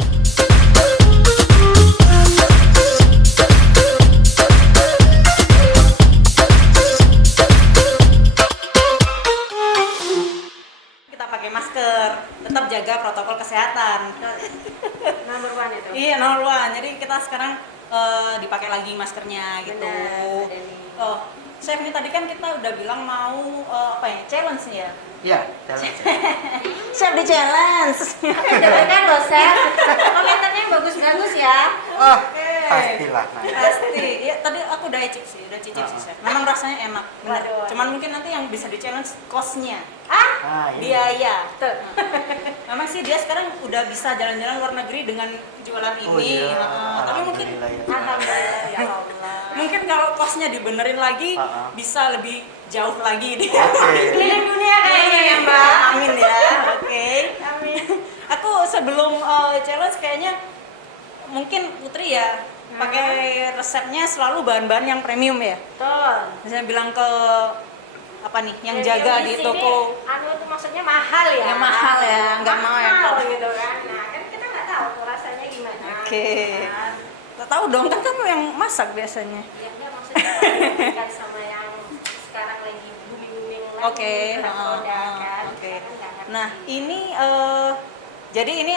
Kita pakai masker, tetap jaga protokol kesehatan. Nomor 1 itu. Iya, nomor one. Jadi kita sekarang dipakai lagi maskernya gitu. Benar, ada nih. Oh, Chef ini tadi kan kita udah bilang mau apa ya? Challenge nih ya. Ya, Chef di challenge. Dengarkan loh, Chef. Komentarnya bagus-bagus ya. Oh, Oke. pastilah. Pasti. Ya, tadi aku udah cicip sih, Chef. Memang rasanya enak, bener. Waduh. Cuman mungkin nanti yang bisa di challenge cost-nya. Ah, iya. Biaya. Tuh. Memang sih dia sekarang udah bisa jalan-jalan luar negeri dengan jualan ini. Oh iya. Tapi mungkin Alhamdulillah ya. Alhamdulillah ya Allah. mungkin kalau cost-nya dibenerin lagi bisa lebih jauh lagi dia. Oke. Keliling dunia kayaknya ya, Mbak. Amin ya. Oke. Amin. Aku sebelum challenge kayaknya mungkin Putri ya pakai resepnya selalu bahan-bahan yang premium ya. Betul. Misalnya bilang ke apa nih yang jaga di sini, toko anu itu maksudnya mahal ya. Yang mahal ya, nggak mau yang mahal kalau- gitu kan. Nah, kan kita nggak tahu tuh rasanya gimana. Oke. Nah, tak tahu dong kan kamu yang masak biasanya. ya enggak maksudnya dibandingkan sama yang sekarang lagi booming lagi. Oke, produk kan. oke. Kita kan nggak ngerti. Nah ini jadi ini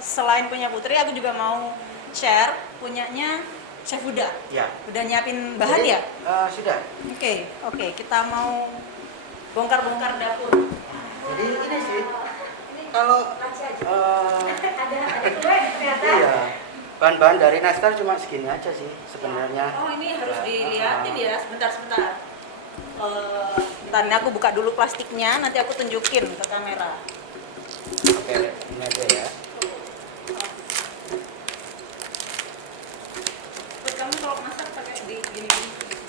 selain punya Putri aku juga mau share punyanya Chef Huda. Ya. Udah nyiapin bahan Jadi, ya? Sudah. Oke, kita mau bongkar-bongkar dapur. Jadi ini sih. Ini kalau ada kue ternyata. iya, bahan-bahan dari nastar cuma segini aja sih sebenarnya. Oh, ini harus dilihatin ya, sebentar. Bentar, ini aku buka dulu plastiknya, nanti aku tunjukin ke kamera. Oke, ini aja ya. Terus kamu kalau masak pakai di gini-gini?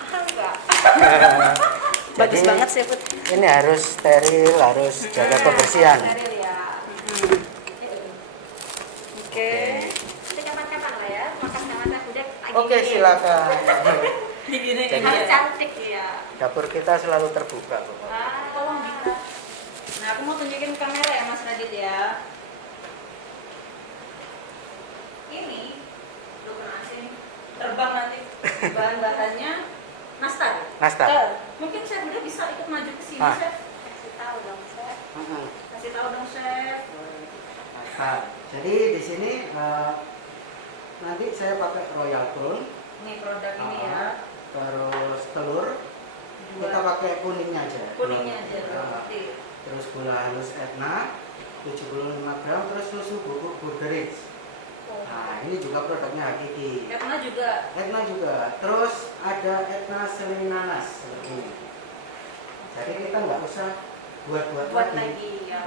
Enggak. Bagus Jadi, banget sih, Put. Ini harus steril, harus jaga kebersihan. Steril ya. Oke. Itu kapan-kapan lah ya, makan sama Chef Huda. Oke, silakan. Gini Jadi- Harus cantik ya. Dapur kita selalu terbuka, Bu. Tolong bisa. Nah, aku mau tunjukin kamera ya, Mas Radit ya. Ini dokumen asing terbang nanti. Bahan-bahannya nastar. Nastar. Mungkin Chef udah bisa ikut maju ke sini, Ah. Chef. Kasih tahu dong, Chef. Mm-mm. Kasih tahu dong, Chef. Nah, jadi di sini nanti saya pakai Royal Crown, Ini produk ini ya. terus telur, kita pakai kuningnya aja. Kuningnya aja, Nah, berarti. terus gula halus Etna 75 gram, terus susu bubuk Burgerins. Nah, ini juga produknya Hakiki. Karena juga Etna juga. Terus ada Etna Selin Nanas seperti ini. Jadi kita nggak usah buat lagi. ya.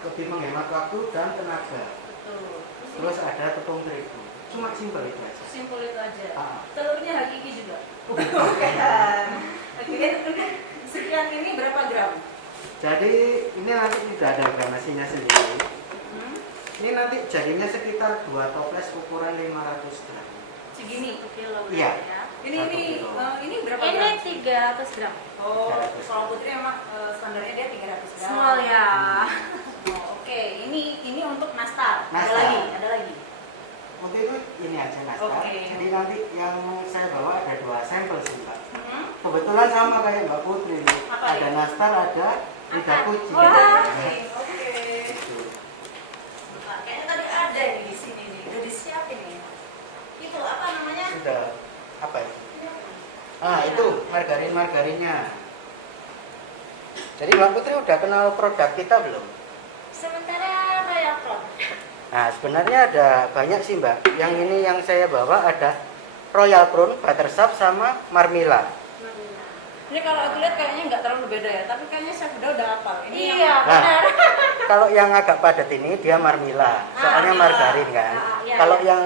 Lebih menghemat waktu dan tenaga. betul. Terus ada tepung terigu. Cuma simpel itu aja. Simpel itu aja. Ah. Telurnya hakiki juga. Bukan. Oke, sekian ini berapa gram? Jadi ini nanti tidak ada gramasinya sendiri. Hmm? Ini nanti jadinya sekitar 2 toples ukuran 500 gram. Segini. 1 kilo Iya. ya. Ini Satu ini kilo. ini berapa Ini gram? 300 gram. Oh, 300 kalau Putri emang standarnya dia 300 gram. Small ya. Oh, oke. Ini untuk nastar. Ada Nastar. lagi, ada lagi. Untuk itu ini aja nastar. Oke. Jadi nanti yang saya bawa ada 2 sampel sih Mbak. Hmm? Kebetulan sama kayak Mbak Putri. Apa Ada ya? nastar, ada lidah kucing. Wah, Nah, oke. gitu. Bentar, kayaknya tadi ada nih di sini nih. Udah disiapin nih. Itu apa namanya? Sudah apa itu? Itu margarinnya. Jadi Mbak Putri udah kenal produk kita belum? Sementara Royal Crown. Nah, sebenarnya ada banyak sih Mbak. Yang ini yang saya bawa ada Royal Crown, Buttersap, sama Marmila. Ini kalau aku lihat kayaknya nggak terlalu beda ya, tapi kayaknya saya udah hafal. Ini Iya, yang Nah, benar. kalau yang agak padat ini dia Marmila, soalnya Marmila. margarin kan. Iya, Kalau iya.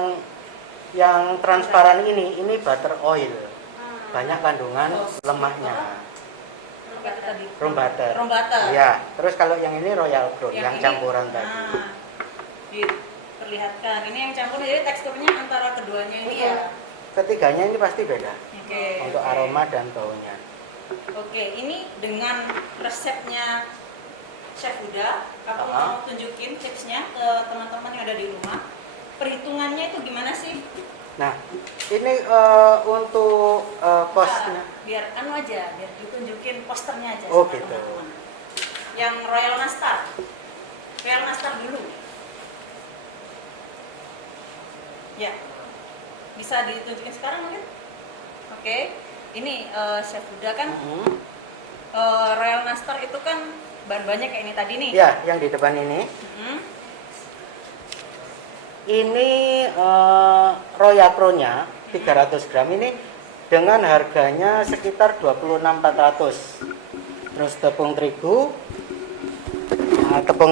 yang transparan ini butter oil. Hmm. Banyak kandungan Oh, lemaknya. apa itu tadi? Room butter. Room butter. Iya. Terus kalau yang ini Royal Crown, yang ini- campuran tadi. Nah, diperlihatkan. Ini yang campur, jadi teksturnya antara keduanya ini ya. Ketiganya ini pasti beda Oke. untuk oke. aroma dan baunya. Oke, ini dengan resepnya Chef Huda, aku Aha. mau tunjukin tipsnya ke teman-teman yang ada di rumah. Perhitungannya itu gimana sih? Nah, ini untuk kosnya. Biar anu aja, biar ditunjukin posternya aja Oh, sama gitu. teman-teman. Yang Royal Nastar. Royal Nastar dulu. Ya. Bisa ditunjukin sekarang mungkin? Oke. Ini Chef Huda kan Mhm. Royal Nastar itu kan bahan-bahannya kayak ini tadi nih. Ya, yang di depan ini. Mhm. Ini Royal Crown-nya 300 gram ini dengan harganya sekitar 26.400. Terus tepung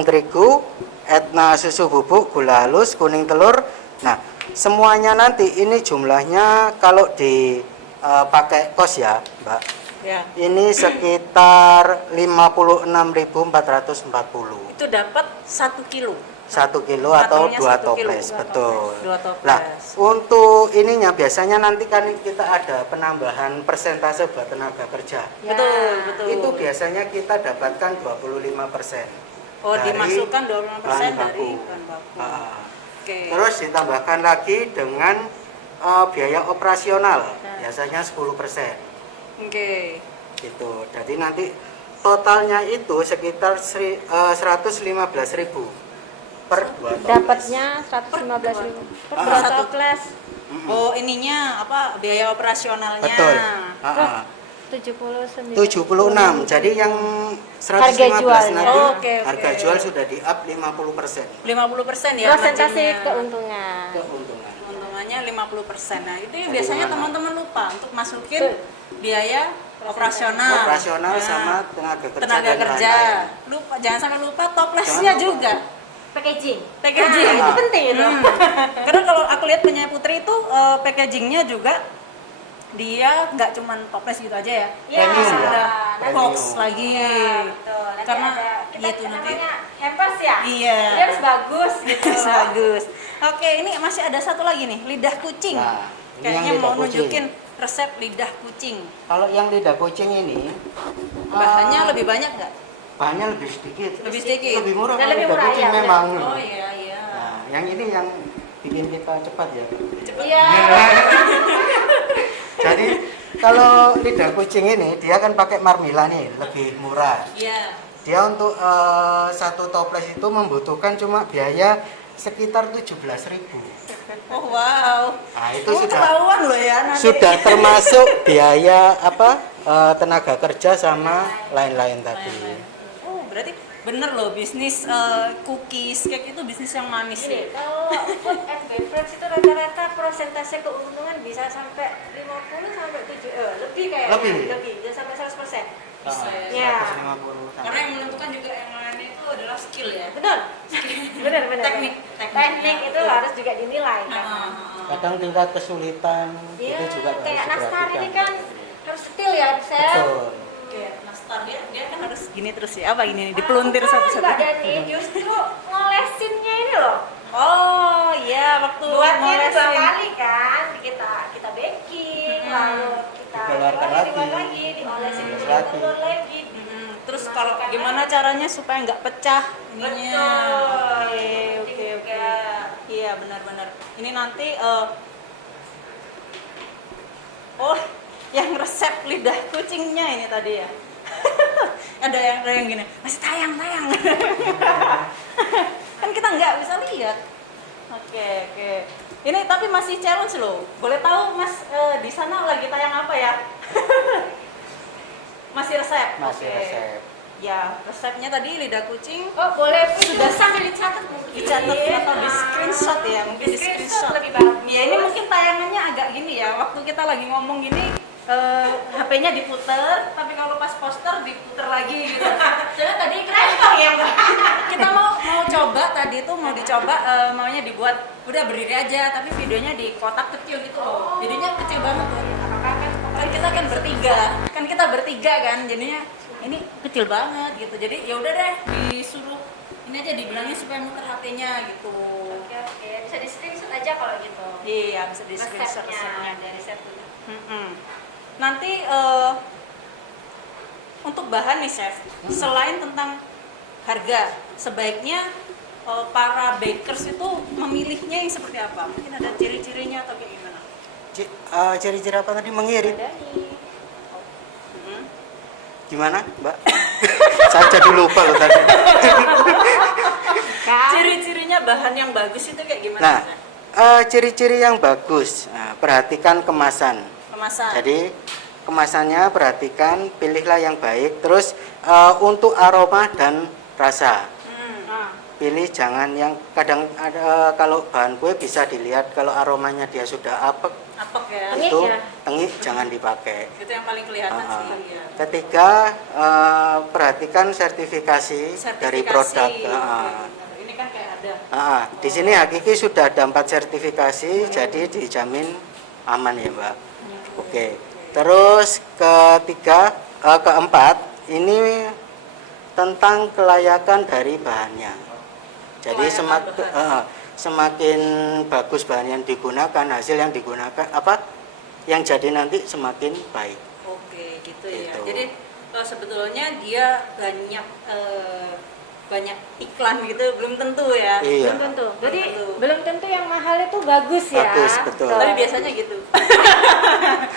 terigu, Etna susu bubuk, gula halus, kuning telur. Nah, semuanya nanti ini jumlahnya kalau dipakai kos ya, Mbak. Ya. Ini sekitar 56.440. Itu dapat 1 kilo. 1 kilo atau Matangnya 2 1 kilo. toples, betul. 2 toples. Nah, untuk ininya biasanya nanti kan kita ada penambahan persentase buat tenaga kerja. Betul. Itu biasanya kita dapatkan 25%. Oh, dari dimasukkan 25% bahan dari baku. bahan baku. Ah. Oke. Terus ditambahkan lagi dengan biaya operasional, Nah. biasanya 10%. Oke. Gitu. Jadi nanti totalnya itu sekitar 115.000 per 2 toples. Dapatnya 115.000 per Ah. 2 Satu. toples. Oh, ininya apa biaya operasionalnya. Betul. Terus 179. Jadi yang Harga 115 jualnya. nanti Oh, oke. harga jual sudah di up 50%. 50% ya Persentase marginnya. keuntungan. Keuntungan. Keuntungannya 50%. Nah, itu yang Jadi biasanya gimana? teman-teman lupa untuk masukin Betul. biaya operasional. Operasional Nah, sama tenaga kerja tenaga dan kerja. lain-lain. Lupa, jangan sampai lupa toplesnya Jangan lupa. juga. Packaging. Packaging. Nah, itu penting itu. Karena kalau aku lihat punya Putri itu packagingnya juga dia nggak cuman toples gitu aja ya. Ya, Masih ya. ada Premium. box lagi. Iya, betul. Nanti Karena ada, kita gitu nanti namanya hampers ya. Iya. Jadi harus bagus gitu. bagus. Oke, ini masih ada satu lagi nih, lidah kucing. Nah, ini Kayaknya yang lidah mau kucing. nunjukin resep lidah kucing. Kalau yang lidah kucing ini Bahannya lebih banyak nggak? bahannya lebih sedikit. Lebih sedikit. Lebih murah Dan kalau lebih lidah murah, kucing ya, benar. memang. Oh iya iya. Nah, yang ini yang bikin kita cepat ya. Iya. Jadi kalau lidah kucing ini dia kan pakai marmila nih, lebih murah. Iya. Dia untuk satu toples itu membutuhkan cuma biaya sekitar 17.000. Oh wow. Nah, itu Oh, sudah ketahuan loh ya nanti. sudah termasuk biaya tenaga kerja sama lain-lain tadi. Oh, berarti bener loh bisnis cookies, cake itu bisnis yang manis Ini ya. kalau food and beverage itu rata-rata persentase keuntungan bisa sampai 50 sampai 7 lebih kayaknya. Lebih. Bisa sampai 100%. Bisa Ya. 150 Karena yang menentukan juga yang lain itu adalah skill ya. Betul. Benar. Teknik. Teknik itu harus juga dinilai kan. kadang tingkat kesulitan Iya, itu juga harus kayak nastar ini diperhatikan. kan harus detail ya, Chef. Betul. Oke, nastar dia kan harus gini terus ya. Apa gini nih? Dipeluntir Bukan, Mbak satu-satu. Dani, justru ngolesinnya ini loh. Oh, iya waktu Buatnya ngolesin. 2 kali kan, kita baking, lalu kita Dikeluarkan lagi. diolesin Terus dulu, lagi. telur lagi. Terus kalau gimana caranya supaya nggak pecah ininya? Betul. Oke. Iya benar-benar. Ini nanti oh, yang resep lidah kucingnya ini tadi ya. ada yang gini, masih tayang. Kan kita nggak bisa lihat. Oke. Ini tapi masih challenge loh. Boleh tahu Mas di sana lagi tayang apa ya? Masih resep. Masih Oke. resep. Ya, resepnya tadi lidah kucing Oh, boleh sudah sambil dicatat mungkin. dicatat atau di screenshot ya, mungkin di screenshot. lebih bagus. Ya ini mungkin tayangannya agak gini ya. Waktu kita lagi ngomong gini HP-nya diputer, tapi kalau pas poster diputer lagi gitu. Soalnya tadi kita mau coba tadi tuh mau dicoba maunya dibuat udah berdiri aja tapi videonya di kotak kecil gitu loh. Jadinya kecil banget tuh. Kan kita bertiga kan jadinya ini kecil banget gitu. Jadi ya udah deh disuruh ini aja dibilangin supaya muter HP-nya gitu. Oke, bisa di screenshot aja kalau gitu. Iya, bisa di screenshot Resepnya resepnya. dari chef dulu. Nanti untuk bahan nih chef, selain tentang harga, sebaiknya para bakers itu memilihnya yang seperti apa? Mungkin ada ciri-cirinya atau kayak gimana? Ciri-ciri apa tadi mengirit? Hmm. Gimana, Mbak? Saya jadi lupa loh tadi. Ciri-cirinya bahan yang bagus itu kayak gimana? Nah, chef? ciri-ciri yang bagus. Nah, perhatikan kemasan. Kemasan. Jadi kemasannya perhatikan, pilihlah yang baik. Terus untuk aroma dan rasa, pilih jangan yang kadang ada kalau bahan kue bisa dilihat kalau aromanya dia sudah apek, Apek ya. Tengik itu ya? tengik jangan dipakai. Itu yang paling kelihatan sih. Ya. Ketiga, perhatikan sertifikasi dari produk. Ini kan kayak ada. Di sini Hakiki sudah ada 4 sertifikasi, jadi dijamin aman ya Mbak. Oke. Terus keempat, ini tentang kelayakan dari bahannya. Jadi semakin bagus bahan yang digunakan, hasil yang digunakan yang jadi nanti semakin baik. Oke, gitu ya. Gitu. Jadi sebetulnya dia banyak iklan gitu belum tentu ya. Iya. Belum tentu. Jadi tentu. belum tentu yang mahal itu bagus ya. Bagus, betul. Tapi biasanya gitu.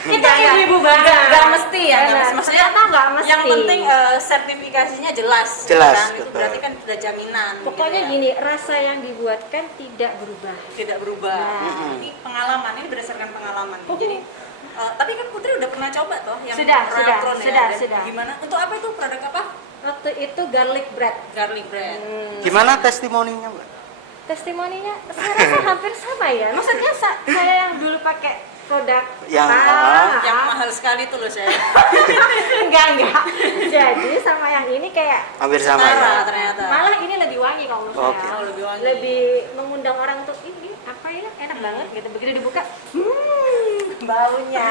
Kita ibu-ibu banget. Nggak mesti ya. Nggak mesti. Maksudnya Ternyata nggak mesti. yang penting sertifikasinya jelas. Jelas, Kan? Itu betul. berarti kan sudah jaminan. Pokoknya gitu ya. gini, rasa yang dibuatkan tidak berubah. Tidak berubah. Nah. Ini pengalaman, ini berdasarkan pengalaman. Jadi Tapi kan Putri udah pernah coba toh yang Sudah, Royal Crown sudah. Dan gimana? Untuk apa itu produk apa? Waktu itu garlic bread. Garlic bread. Gimana testimoninya, Mbak? Testimoninya saya rasa hampir sama ya. Maksudnya saya yang dulu pakai produk Yang Yang mahal sekali tuh loh saya. enggak. Jadi sama yang ini kayak hampir sama Setara ya. ternyata. malah ini lebih wangi kalau menurut Oke. saya. Oh, lebih wangi. Lebih mengundang orang untuk ini apa ya enak banget gitu. Begitu dibuka, baunya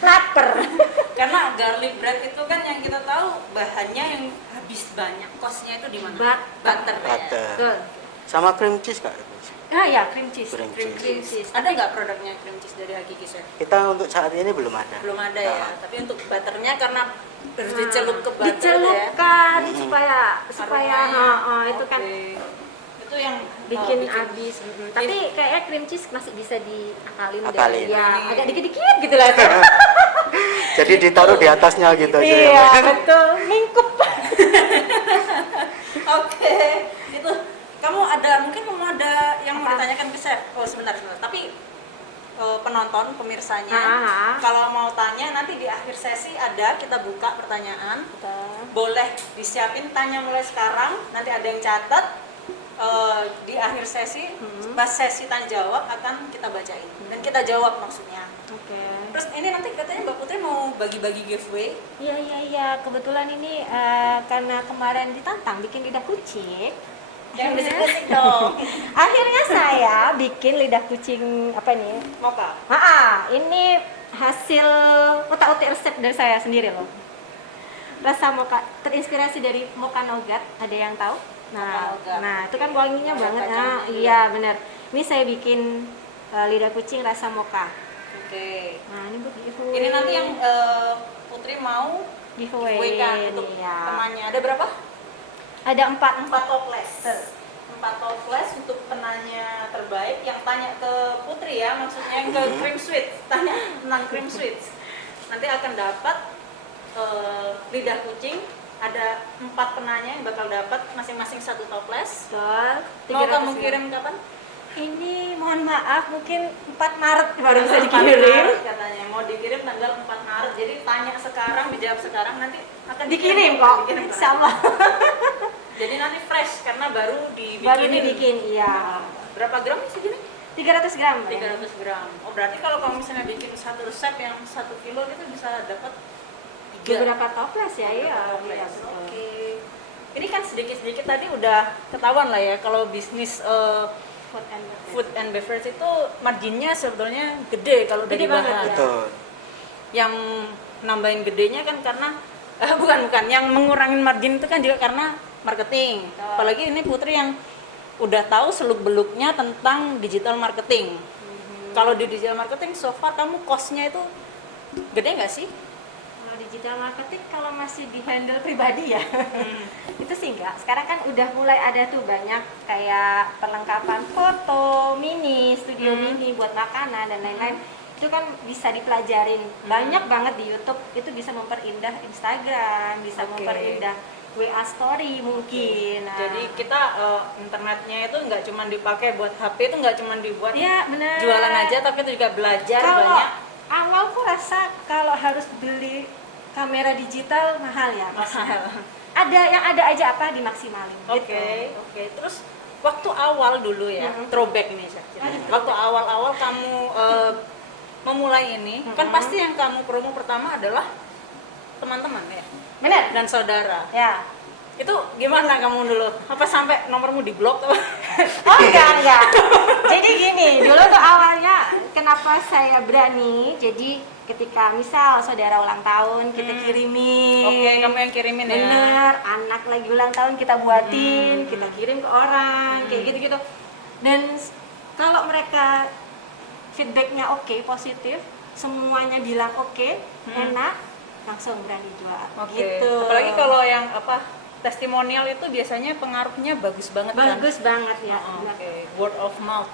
lapar. Karena garlic bread itu kan yang kita tahu bahannya yang habis banyak, costnya itu di mana? Butter. Ya. Butter. Betul. Sama cream cheese, Kak. Ah ya, cream cheese. Cream Cream cheese. Ada nggak produknya cream cheese dari Hakiki Chef? Kita untuk saat ini belum ada. Belum ada ya. Tapi untuk butternya karena harus dicelup ke butter ya. Dicelupkan supaya Aromanya. itu kan Oke. Itu yang bikin bikin habis. Tapi kayaknya cream cheese masih bisa diakalin Akalin. deh. Ya, agak dikit-dikit gitu lah. Jadi ditaruh di atasnya gitu aja. ya, Iya, Mbak. betul. Mingkup. Oke, itu kamu mungkin mau ada yang mau ditanyakan ke chef. Oh sebentar. Tapi penonton, pemirsanya, kalau mau tanya nanti di akhir sesi kita buka pertanyaan. Boleh disiapin tanya mulai sekarang. Nanti ada yang catat. Di akhir sesi, pas sesi tanya jawab akan kita bacain dan kita jawab maksudnya. Oke. Terus ini nanti katanya Mbak Putri mau bagi-bagi giveaway. Iya. Kebetulan ini karena kemarin ditantang bikin lidah kucing. Yang Akhirnya- berisik-berisik dong. Akhirnya saya bikin lidah kucing apa nih? Mocha. Ini hasil otak-otik resep dari saya sendiri loh. Rasa mocha terinspirasi dari mocha nougat. Ada yang tahu? Mocha nougat. Nah itu kan wanginya Ada banget. kacangnya juga. Iya benar. Ini saya bikin lidah kucing rasa mocha. Oke. Nah ini buat giveaway. Ini nanti yang Putri mau giveaway kan untuk ya. temannya. Ada berapa? Ada 4 4 toples. 4 toples untuk penanya terbaik yang tanya ke Putri ya, maksudnya yang ke cream sweet. Tanya tentang cream sweet. Nanti akan dapat lidah kucing. Ada 4 penanya yang bakal dapat masing-masing 1 toples. Betul. Mau 300 kamu gram. kirim kapan? Ini mohon maaf mungkin 4 Maret baru bisa 4 dikirim. Maret katanya. Mau dikirim tanggal 4 Maret. Jadi tanya sekarang, dijawab sekarang, nanti akan Dikirim kok. Dikirim, Insya Allah. Jadi nanti fresh karena baru dibikin. Baru dibikin, iya. Berapa gram sih segini? 300 gram. Mbak. 300 gram. Oh berarti kalau kamu misalnya bikin satu resep yang 1 kilo itu bisa dapat Beberapa toples ya, iya. toples. Iya, betul. Oke. Ini kan sedikit-sedikit tadi udah ketahuan lah ya kalau bisnis food and beverage itu marginnya sebetulnya gede kalau udah Gede banget, dibahas. ya. Betul. Yang nambahin gedenya kan karena bukan yang mengurangin margin itu kan juga karena marketing. Betul. Apalagi ini Putri yang udah tahu seluk-beluknya tentang digital marketing. Kalau di digital marketing so far kamu cost-nya itu gede nggak sih? Kalau digital marketing kalau masih di handle pribadi ya, itu sih enggak. Sekarang kan udah mulai ada tuh banyak kayak perlengkapan foto mini, studio mini buat makanan dan lain-lain. Itu kan bisa dipelajarin. Banyak banget di YouTube itu bisa memperindah Instagram, bisa Oke. memperindah WA story mungkin. Nah, Jadi kita internetnya itu nggak cuma dipakai buat HP, itu nggak cuma dibuat ya benar. jualan aja, tapi itu juga belajar Kalau banyak. awal aku rasa kalau harus beli kamera digital mahal ya. Mahal. Ada yang ada aja apa dimaksimalin. Oke, oke. Terus waktu awal dulu ya, throwback ini saya cerita. Aduh, Waktu awal-awal kamu memulai ini, kan pasti yang kamu promo pertama adalah teman-teman ya Benar. dan saudara. Ya. Itu gimana kamu dulu? Apa sampai nomormu di blok? Oh enggak. Jadi gini, dulu tuh awalnya kenapa saya berani? Jadi ketika misal saudara ulang tahun kita kirimin. Oke, kamu yang kirimin ya. Bener, anak lagi ulang tahun kita buatin, kita kirim ke orang, kayak gitu-gitu. Dan kalau mereka feedbacknya oke, positif, semuanya bilang oke, enak, langsung berani jual. Oke. Gitu. Apalagi kalau yang testimonial itu biasanya pengaruhnya bagus banget kan? Bagus banget ya. Oh, oke. Word of mouth.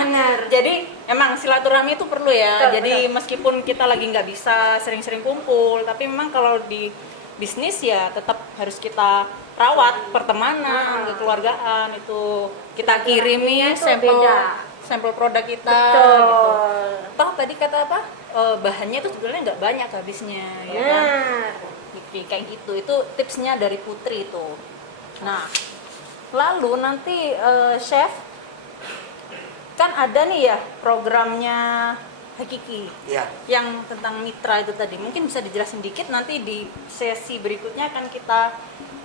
Bener. Jadi emang silaturahmi itu perlu ya. Betul, Jadi meskipun kita lagi nggak bisa sering-sering kumpul, tapi memang kalau di bisnis ya tetap harus kita rawat pertemanan, kekeluargaan itu kita kirimi Itu sampel beda. sampel produk kita Betul. gitu. Toh tadi kata apa? Bahannya itu sebenarnya nggak banyak habisnya, ya kan? Nah, Kayak gitu. Itu tipsnya dari Putri itu. Nah, lalu nanti chef kan ada nih ya programnya Hakiki Ya. yang tentang mitra itu tadi. Mungkin bisa dijelasin dikit, nanti di sesi berikutnya akan kita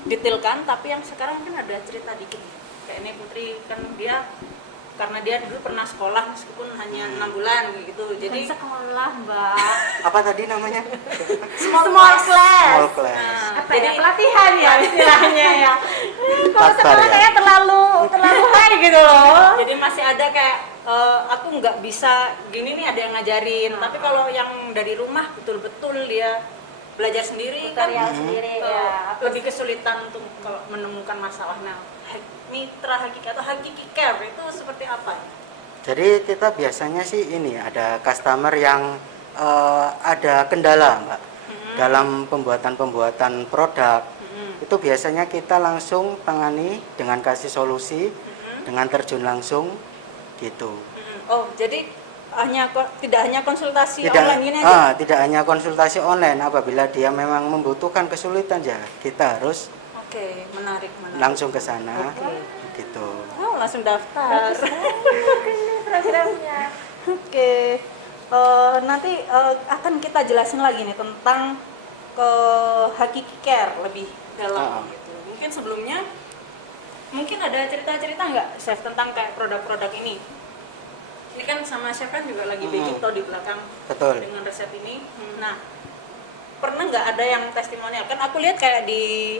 detailkan, tapi yang sekarang mungkin ada cerita dikit. Kayak ini Putri kan dia karena dia dulu pernah sekolah meskipun hanya 6 bulan gitu. Jadi sekolah, Mbak. Apa tadi namanya? Small class. Small class. Nah, Apa ya? Pelatihan ya istilahnya ya. Kalau Faktor sekolah ya? kayak terlalu high gitu loh. jadi masih ada kayak aku nggak bisa gini nih, ada yang ngajarin. Tapi kalau yang dari rumah betul-betul dia belajar sendiri kan Tutorial sendiri ya. lebih kesulitan untuk kalau menemukan masalah. Nah, mitra Hakiki atau Hakiki Care itu seperti apa? Jadi kita biasanya sih ini ada customer yang ada kendala, Mbak, dalam pembuatan produk. Itu biasanya kita langsung tangani dengan kasih solusi, dengan terjun langsung gitu. Oh, jadi tidak hanya konsultasi online gini aja? Tidak hanya konsultasi online, apabila dia memang membutuhkan kesulitan ya kita harus Oke, menarik. langsung ke sana Oke. gitu. Oh, langsung daftar. Programnya. Oke. Nanti akan kita jelasin lagi nih tentang ke Hakiki Care lebih dalam gitu. Mungkin sebelumnya ada cerita-cerita nggak chef tentang kayak produk-produk ini? Ini kan sama chef kan juga lagi baking toh di belakang. Betul. Dengan resep ini. Nah, pernah nggak ada yang testimonial? Kan aku lihat kayak di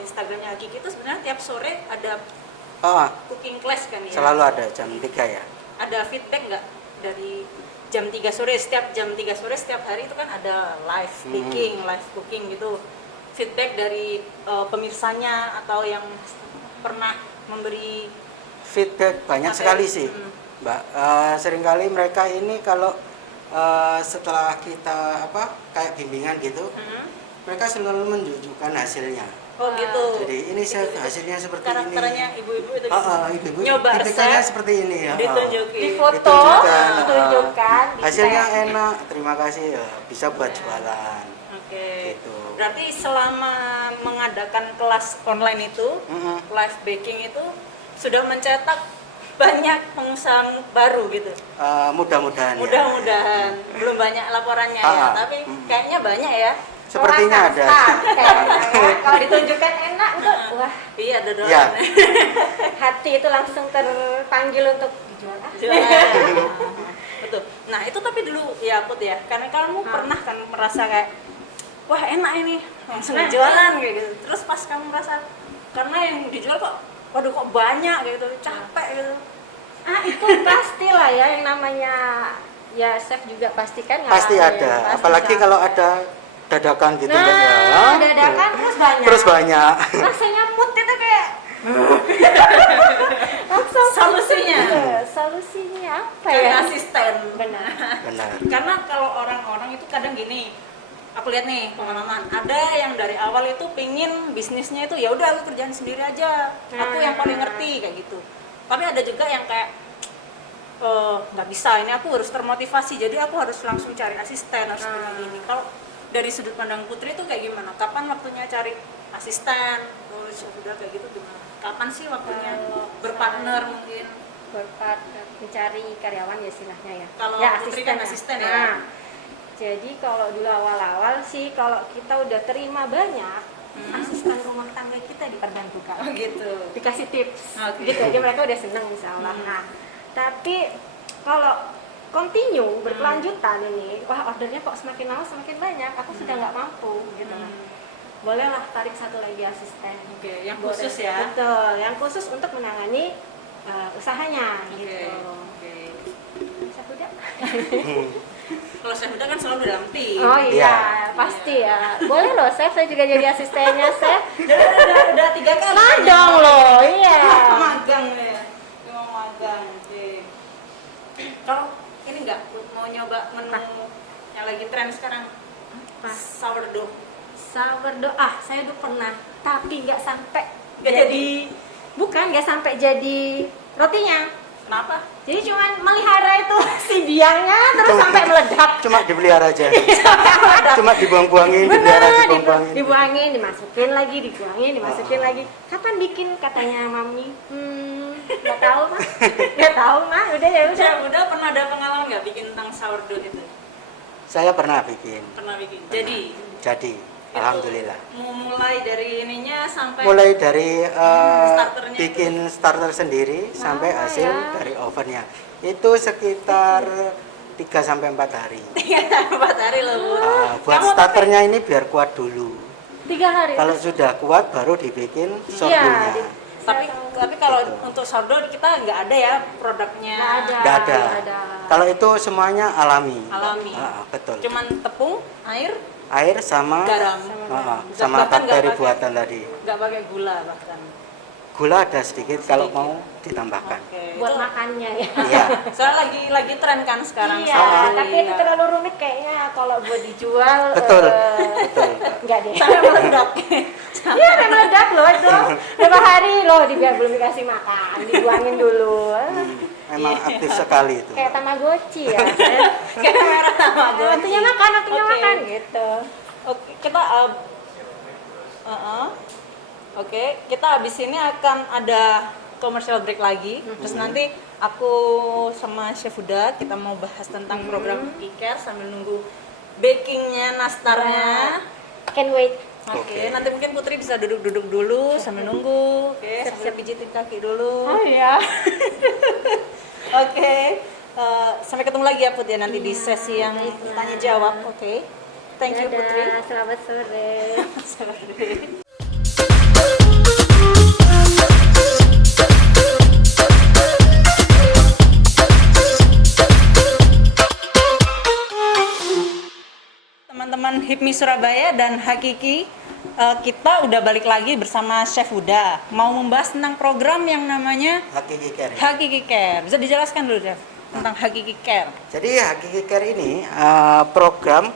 Instagramnya Hakiki itu sebenarnya tiap sore ada cooking class kan ya? Selalu ada jam 3 ya. Ada feedback nggak dari jam 3 sore, setiap jam 3 sore setiap hari itu kan ada live baking, live cooking gitu. Feedback dari pemirsanya atau yang pernah memberi Feedback banyak sekali sih, Mbak. Seringkali mereka ini kalau setelah kita kayak bimbingan gitu, mereka selalu menunjukkan hasilnya. oh gitu. Jadi ini hasilnya seperti Karakternya ini. ibu-ibu itu Ibu-ibu nyoba tipikalnya resep, seperti ini ya. ditunjukin. Di foto, Ditunjukkan, ditunjukkan. hasilnya enak, terima kasih ya, bisa buat jualan. Oke. Gitu. Berarti selama mengadakan kelas online itu, live baking itu sudah mencetak banyak pengusaha baru gitu. Mudah-mudahan ya. Mudah-mudahan. Belum banyak laporannya ya, tapi kayaknya banyak ya. Sepertinya ada. Kalau ditunjukkan enak udah wah, Iya, ada doang. Ya. hati itu langsung terpanggil untuk dijual. Betul. Nah, itu tapi dulu ya Put ya. Karena kamu pernah kan merasa kayak wah, enak ini. Langsung jualan kayak gitu. Terus pas kamu merasa karena yang dijual kok waduh kok banyak kayak gitu, capek gitu. Itu pastilah ya, yang namanya ya chef juga pasti kan Pasti ngalamin, ada, pasti apalagi capek. kalau ada dadakan gitu Nah, Mbak, ya. dadakan terus banyak. Rasanya mood itu kayak langsung Solusinya solusinya apa cari ya? asisten. Benar. Benar. Karena kalau orang-orang itu kadang gini, aku lihat nih pengalaman, ada yang dari awal itu pingin bisnisnya itu ya udah aku kerjaan sendiri aja, aku yang paling ngerti kayak gitu. Tapi ada juga yang kayak nggak bisa, ini aku harus termotivasi, jadi aku harus langsung cari asisten, harus begini. Kalau dari sudut pandang Putri itu kayak gimana? Kapan waktunya cari asisten? Terus udah kayak gitu gimana? Kapan sih waktunya berpartner mungkin? Berpartner mencari karyawan ya istilahnya ya. Kalau ya, Putri kan asisten ya. Nah, jadi kalau dulu awal-awal sih kalau kita udah terima banyak asisten rumah tangga kita diperbantukan. Oh gitu. Dikasih tips. Oke. Gitu aja mereka udah seneng insyaallah. Nah, tapi kalau continue berkelanjutan ini, wah ordernya kok semakin lama semakin banyak, aku sudah nggak mampu gitu. Bolehlah tarik satu lagi asisten. Oke, yang Boleh. khusus ya. Betul, yang khusus untuk menangani usahanya gitu. Oke. Bisa udah? Kalau saya udah kan selalu dalam tim. Oh iya, Iya. pasti ya. Boleh loh, Chef, saya juga jadi asistennya, Chef. udah 3 kali. Madong loh, iya. Magang ya. Mau magang. Oke. Kalau ini enggak mau nyoba menu yang lagi tren sekarang? Sourdough. Sourdough, saya udah pernah, tapi nggak sampai Nggak jadi. Bukan, nggak sampai jadi rotinya. Kenapa? Jadi cuman melihara itu si biangnya terus sampai meledak. Cuma dipelihara aja. Cuma dibuang-buangin, dipelihara dibuang-buangin. Dibuangin, dimasukin lagi, dibuangin, dimasukin lagi. Kapan bikin katanya mami? Nggak tahu mah. Nggak tahu mah. Udah ya udah. Chef Huda pernah ada pengalaman nggak bikin tentang sourdough itu? Saya pernah bikin. Pernah bikin. Jadi, alhamdulillah. Mulai dari ininya sampai Mulai dari starternya bikin starter sendiri sampai hasil ya. dari ovennya. Itu sekitar 3 sampai 4 hari. 4 hari loh, Bu. Buat Kamu starternya ini biar kuat dulu. 3 hari. Kalau sudah kuat baru dibikin Iya, sourdough-nya. tapi kalau untuk sourdough kita nggak ada ya produknya. Nggak ada. Nggak ada. Nggak ada. Kalau itu semuanya alami. Alami. Betul. Cuman tepung, air, Air sama garam. sama Bahkan nggak bakteri pakai- buatan tadi. Nggak pakai gula bahkan. Gula ada sedikit kalau mau ditambahkan. Oke. Buat itu- makannya ya. Iya. Soalnya lagi tren kan sekarang. Iya, soal tapi itu terlalu rumit kayaknya kalau buat dijual. Betul. Betul. Enggak deh. sampai meledak. Iya, memang meledak loh itu. Berapa hari loh dibiar belum dikasih makan, dibuangin dulu. Memang aktif sekali itu. Kayak Tamagotchi ya. Kayak merah sama Waktunya makan, waktunya Oke. makan gitu. Oke, kita Oke, kita abis ini akan ada commercial break lagi. Terus nanti aku sama Chef Huda kita mau bahas tentang program Care sambil nunggu bakingnya, nastarnya. Can wait. Oke, Oke. nanti mungkin Putri bisa duduk-duduk dulu sambil nunggu. Oke, sambil pijitin kaki dulu. iya. Oke, sampai ketemu lagi ya Put ya nanti di sesi yang tanya jawab. Oke, thank you Putri. Selamat sore. Teman-teman HIPMI Surabaya dan Hakiki, kita udah balik lagi bersama Chef Huda mau membahas tentang program yang namanya Hakiki Care. Hakiki Care. Bisa dijelaskan dulu Chef tentang Hakiki Care? Jadi Hakiki Care ini program.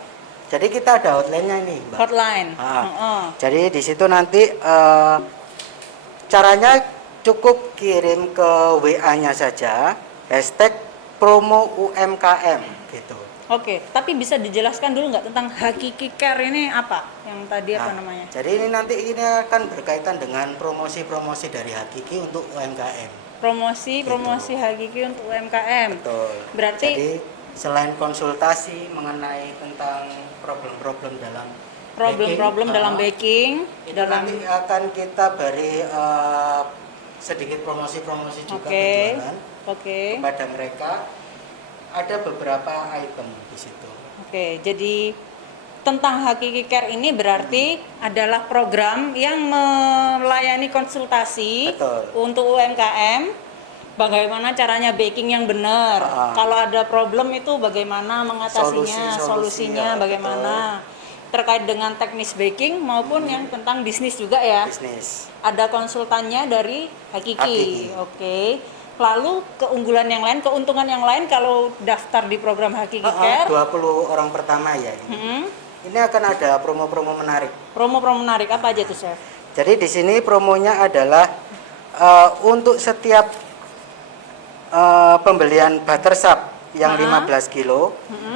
Jadi kita ada hotline-nya ini, Mbak. Hotline. Jadi di situ nanti caranya cukup kirim ke WA-nya saja hashtag promo UMKM gitu. Oke, tapi bisa dijelaskan dulu nggak tentang Hakiki Care ini apa? Yang tadi apa Nah, namanya? Jadi ini nanti ini akan berkaitan dengan promosi-promosi dari Hakiki untuk UMKM. Promosi Hakiki untuk UMKM. Betul. Berarti Jadi selain konsultasi mengenai tentang problem-problem dalam problem-problem baking, dalam baking, itu dalam nanti akan kita beri sedikit promosi-promosi juga Oke. penjualan Oke. kepada mereka. Ada beberapa item di situ. Oke, jadi tentang Hakiki Care ini berarti adalah program yang melayani konsultasi Betul. untuk UMKM. Bagaimana caranya baking yang benar? Kalau ada problem itu bagaimana mengatasinya, Solusinya, solusinya bagaimana? Terkait dengan teknis baking maupun yang tentang bisnis juga ya. Bisnis. Ada konsultannya dari Hakiki. Hakiki. Oke. Lalu keunggulan yang lain, keuntungan yang lain kalau daftar di program Hakiki Care. 20 orang pertama ya ini. Hmm, Ini akan ada promo-promo menarik. promo-promo menarik apa aja tuh Chef? Jadi di sini promonya adalah untuk setiap pembelian butter sap yang 15 kilo,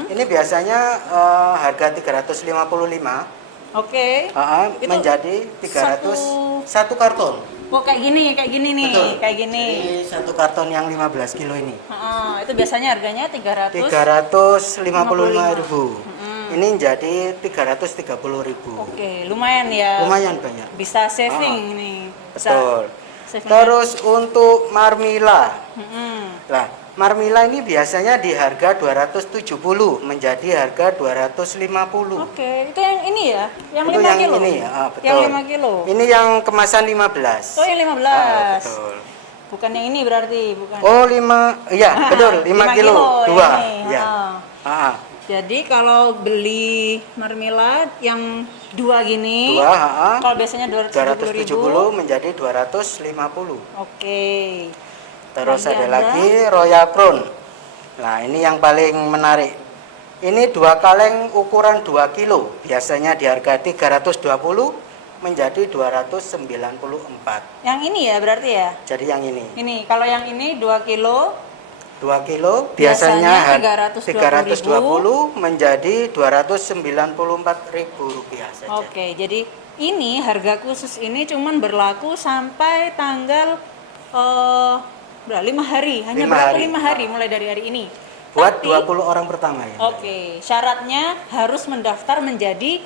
ini biasanya harga 355 Oke. Itu menjadi 300 satu karton. Oh kayak gini nih, Betul. kayak gini. Jadi satu karton yang 15 kilo ini. Itu biasanya harganya 300. 355.000. Ini jadi 330.000. Oke, lumayan ya. Lumayan banyak. Bisa saving nih. Bisa Betul. saving. Terus untuk marmila. Mm-mm. Lah, marmila ini biasanya di harga 270 menjadi harga 250. Oke, itu yang ini ya, yang Itu 5 yang kilo. ini ya, betul. Yang 5 kilo. Ini yang kemasan 15. Oh, yang 15. Betul. Bukan yang ini berarti, bukan. Oh, 5. Iya, betul, 5 kilo. Dua. ini. Ya. Ah, Jadi kalau beli marmila yang 2 gini, dua, kalau biasanya 270.000. 270 menjadi 250. Oke. Terus Lagi ada ada. lagi Royal Crown. Nah, ini yang paling menarik. Ini 2 kaleng ukuran 2 kilo. Biasanya di harga 320 menjadi 294. Yang ini ya berarti ya? Jadi yang ini. Ini, kalau yang ini 2 kilo 2 kilo Biasanya biasanya 320.000 menjadi Rp294.000 saja. Oke, jadi ini harga khusus ini cuman berlaku sampai tanggal berapa? 5 hari, hanya 5 berlaku hari. 5 hari mulai dari hari ini. Buat Tapi, 20 orang pertama ya. Oke, syaratnya harus mendaftar menjadi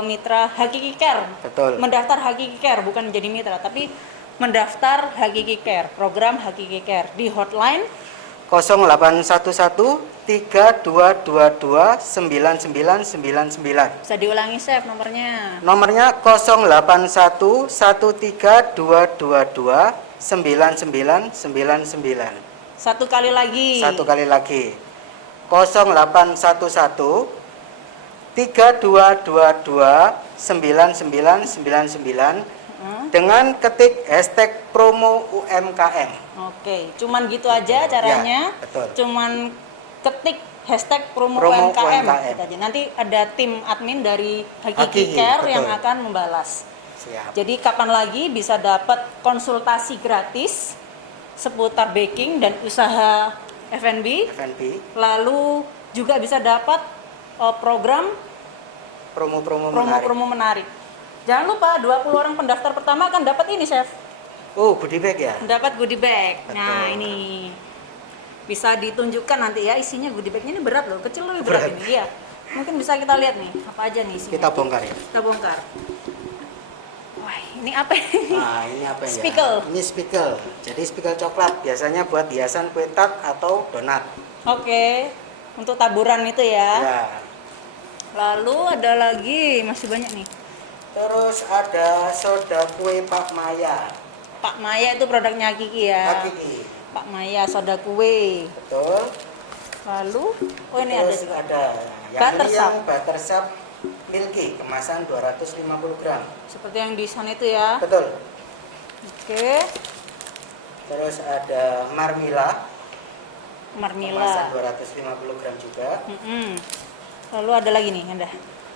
mitra Hakiki Care. Betul. Mendaftar Hakiki Care bukan menjadi mitra, tapi mendaftar Hakiki Care, program Hakiki Care di hotline 0811 3222 9999. bisa diulangi Chef nomornya. Nomornya 0811 3222 9999. Satu kali lagi. Satu kali lagi. 0811 3222 9999 dengan ketik hashtag promo UMKM. Oke, cuman gitu aja caranya. Ya, betul. Cuman ketik hashtag promo Promo UMKM, UMKM. gitu aja. Nanti ada tim admin dari Hakiki Hakiki, Care betul. yang akan membalas. Siap. Jadi kapan lagi bisa dapat konsultasi gratis seputar baking dan usaha F&B, F&B, lalu juga bisa dapat program promo-promo menarik. promo-promo menarik. Jangan lupa 20 orang pendaftar pertama akan dapat ini, Chef. Oh, goodie bag ya? Dapat goodie bag. Betul. Nah, ini bisa ditunjukkan nanti ya isinya goodie bagnya ini berat loh, kecil lebih berat Berat. ini. Iya. Mungkin bisa kita lihat nih, apa aja nih isinya. Kita bongkar ya. Kita bongkar. Wah, ini apa ini? Nah, ini apa ya? Spikel. Ini spikel. Jadi spikel coklat biasanya buat hiasan kue tart atau donat. Oke. Untuk taburan itu ya. Ya. Lalu ada lagi, masih banyak nih. Terus ada soda kue Pak Maya. Pak Maya itu produknya Hakiki ya. Hakiki. Pak Maya soda kue. Betul. Lalu, oh ini ada Terus juga. ada yang Buttercup. ini yang buttercup milky kemasan 250 gram. Seperti yang di sana itu ya. Betul. Oke. Terus ada Marmila kemasan Marmila. 250 gram juga. Lalu ada lagi nih, ada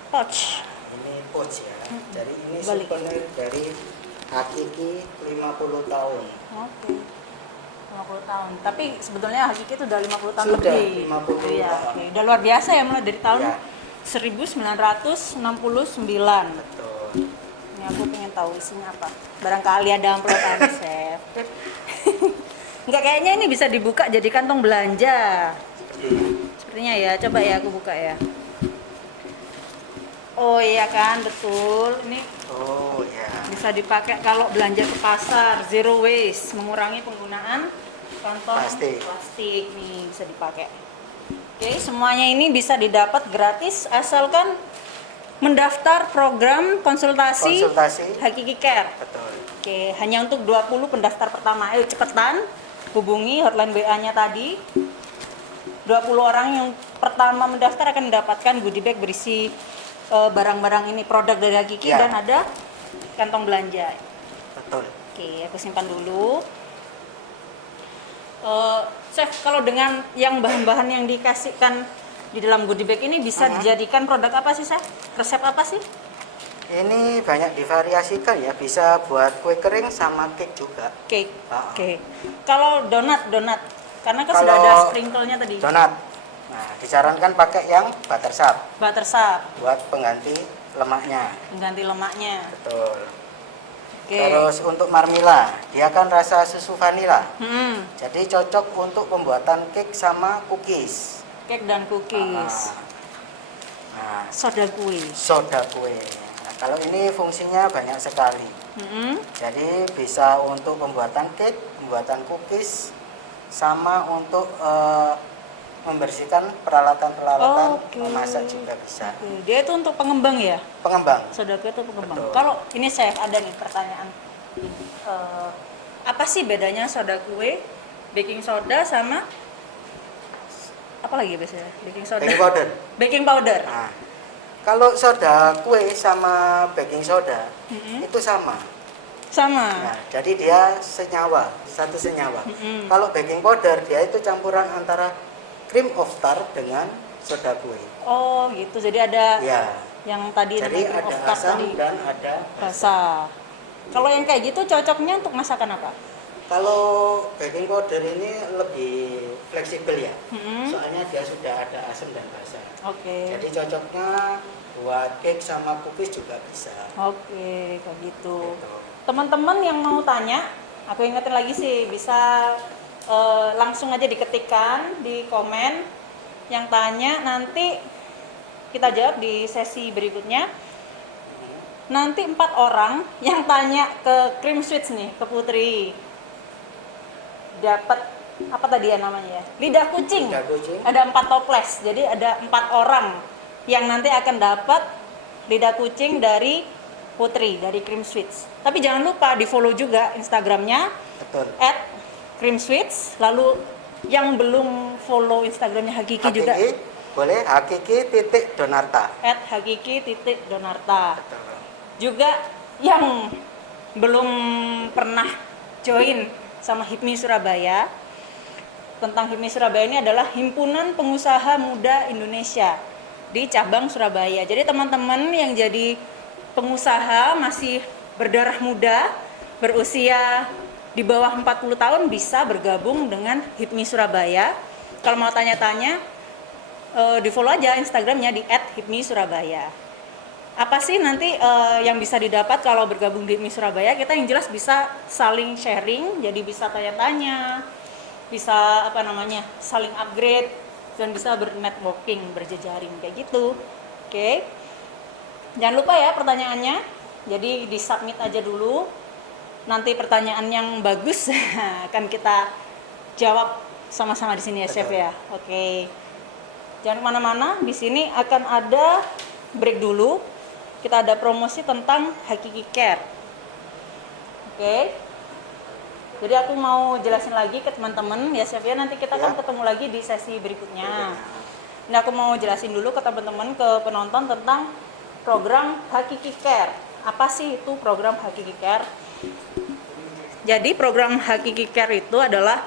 pouch. Ini pouch ya. Jadi ini Balik. souvenir dari Hakiki 50 tahun. Oke. 50 tahun. Tapi sebetulnya Hakiki itu udah 50 tahun Sudah, lebih. 50 Iya, tahun. oke. Udah luar biasa ya mulai dari tahun Ya. 1969. Betul. Ini aku pengen tahu isinya apa. Barangkali ada amplopan, Chef. Enggak, kayaknya ini bisa dibuka jadi kantong belanja. Sepertinya ya, coba ya aku buka ya. Oh iya kan, betul. Ini Oh ya. bisa dipakai kalau belanja ke pasar, zero waste, mengurangi penggunaan kantong Plastik. nih bisa dipakai. Oke, semuanya ini bisa didapat gratis asalkan mendaftar program konsultasi Hakiki Care. Betul. Oke, hanya untuk 20 pendaftar pertama. Ayo cepetan hubungi hotline WA-nya tadi. 20 orang yang pertama mendaftar akan mendapatkan goodie bag berisi barang-barang ini, produk dari Hakiki Ya. dan ada kantong belanja. Betul. Oke, aku simpan dulu. Chef, kalau dengan yang bahan-bahan yang dikasihkan di dalam goodie bag ini bisa dijadikan produk apa sih, Chef? Resep apa sih? Ini banyak divariasikan ya, bisa buat kue kering sama cake juga. Cake. Ah. Oke. Kalau donat, karena kan Kalau sudah ada sprinkle-nya tadi. Donat. Nah, disarankan pakai yang buttercup Buttercup, buat pengganti lemaknya. mengganti lemaknya. Betul. Oke. Terus untuk marmila, dia kan rasa susu vanila. Hmm, Jadi cocok untuk pembuatan cake sama cookies. cake dan cookies. Nah, Soda kue. soda kue. Nah, kalau ini fungsinya banyak sekali. Hmm, Jadi bisa untuk pembuatan cake, pembuatan cookies, sama untuk membersihkan peralatan-peralatan Oke. memasak juga bisa. Oke, dia itu untuk pengembang ya? Pengembang. Soda kue itu pengembang. Betul. Kalau ini Chef ada nih pertanyaan. Apa sih bedanya soda kue, baking soda sama apa lagi biasanya? Baking soda. Baking powder. Baking powder. Nah, kalau soda kue sama baking soda itu sama. Sama. Nah, jadi dia senyawa, satu senyawa. Kalau baking powder dia itu campuran antara cream of tart dengan soda kue. Oh, gitu. Jadi ada Ya. yang tadi Jadi namanya cream ada of tart asam tadi. dan ada Rasa. Kalau yang kayak gitu cocoknya untuk masakan apa? kalau baking powder ini lebih fleksibel ya. Mm-mm. Soalnya dia sudah ada asam dan basa. Oke. Jadi cocoknya buat cake sama cookies juga bisa. Oke, kayak gitu. Gitu. Teman-teman yang mau tanya, aku ingetin lagi sih, bisa langsung aja diketikkan di komen yang tanya, nanti kita jawab di sesi berikutnya. Nanti 4 orang yang tanya ke Cream Sweets nih, ke Putri, dapat apa tadi ya namanya ya? Lidah kucing. Lidah kucing. Ada 4 toples, jadi ada 4 orang yang nanti akan dapat lidah kucing dari Putri, dari Cream Sweets. Tapi jangan lupa di follow juga Instagramnya Betul. @creamsweets. Lalu yang belum follow Instagramnya Hakiki juga boleh Hakiki.Donarta. @hakiki.donarta. Betul. Juga yang belum pernah join sama HIPMI Surabaya, tentang HIPMI Surabaya ini adalah Himpunan Pengusaha Muda Indonesia di cabang Surabaya. Jadi teman-teman yang jadi pengusaha masih berdarah muda, berusia di bawah 40 tahun bisa bergabung dengan HIPMI Surabaya. Kalau mau tanya-tanya, di follow aja Instagramnya di @hipmi_surabaya. Apa sih nanti yang bisa didapat kalau bergabung di HIPMI Surabaya? Kita yang jelas bisa saling sharing, jadi bisa tanya-tanya, bisa saling upgrade, dan bisa bernetworking, berjejaring kayak gitu. Oke. Jangan lupa ya pertanyaannya. Jadi di-submit aja dulu. Nanti pertanyaan yang bagus akan kita jawab sama-sama di sini ya, Chef ya. Oke. Jangan kemana-mana, di sini akan ada break dulu. Kita ada promosi tentang Hakiki Care. Oke. Jadi aku mau jelasin lagi ke teman-teman ya, Chef ya. Nanti kita akan ketemu lagi di sesi berikutnya. Ini aku mau jelasin dulu ke teman-teman, ke penonton tentang program Hakiki Care. Apa sih itu program Hakiki Care? Jadi program Hakiki Care itu adalah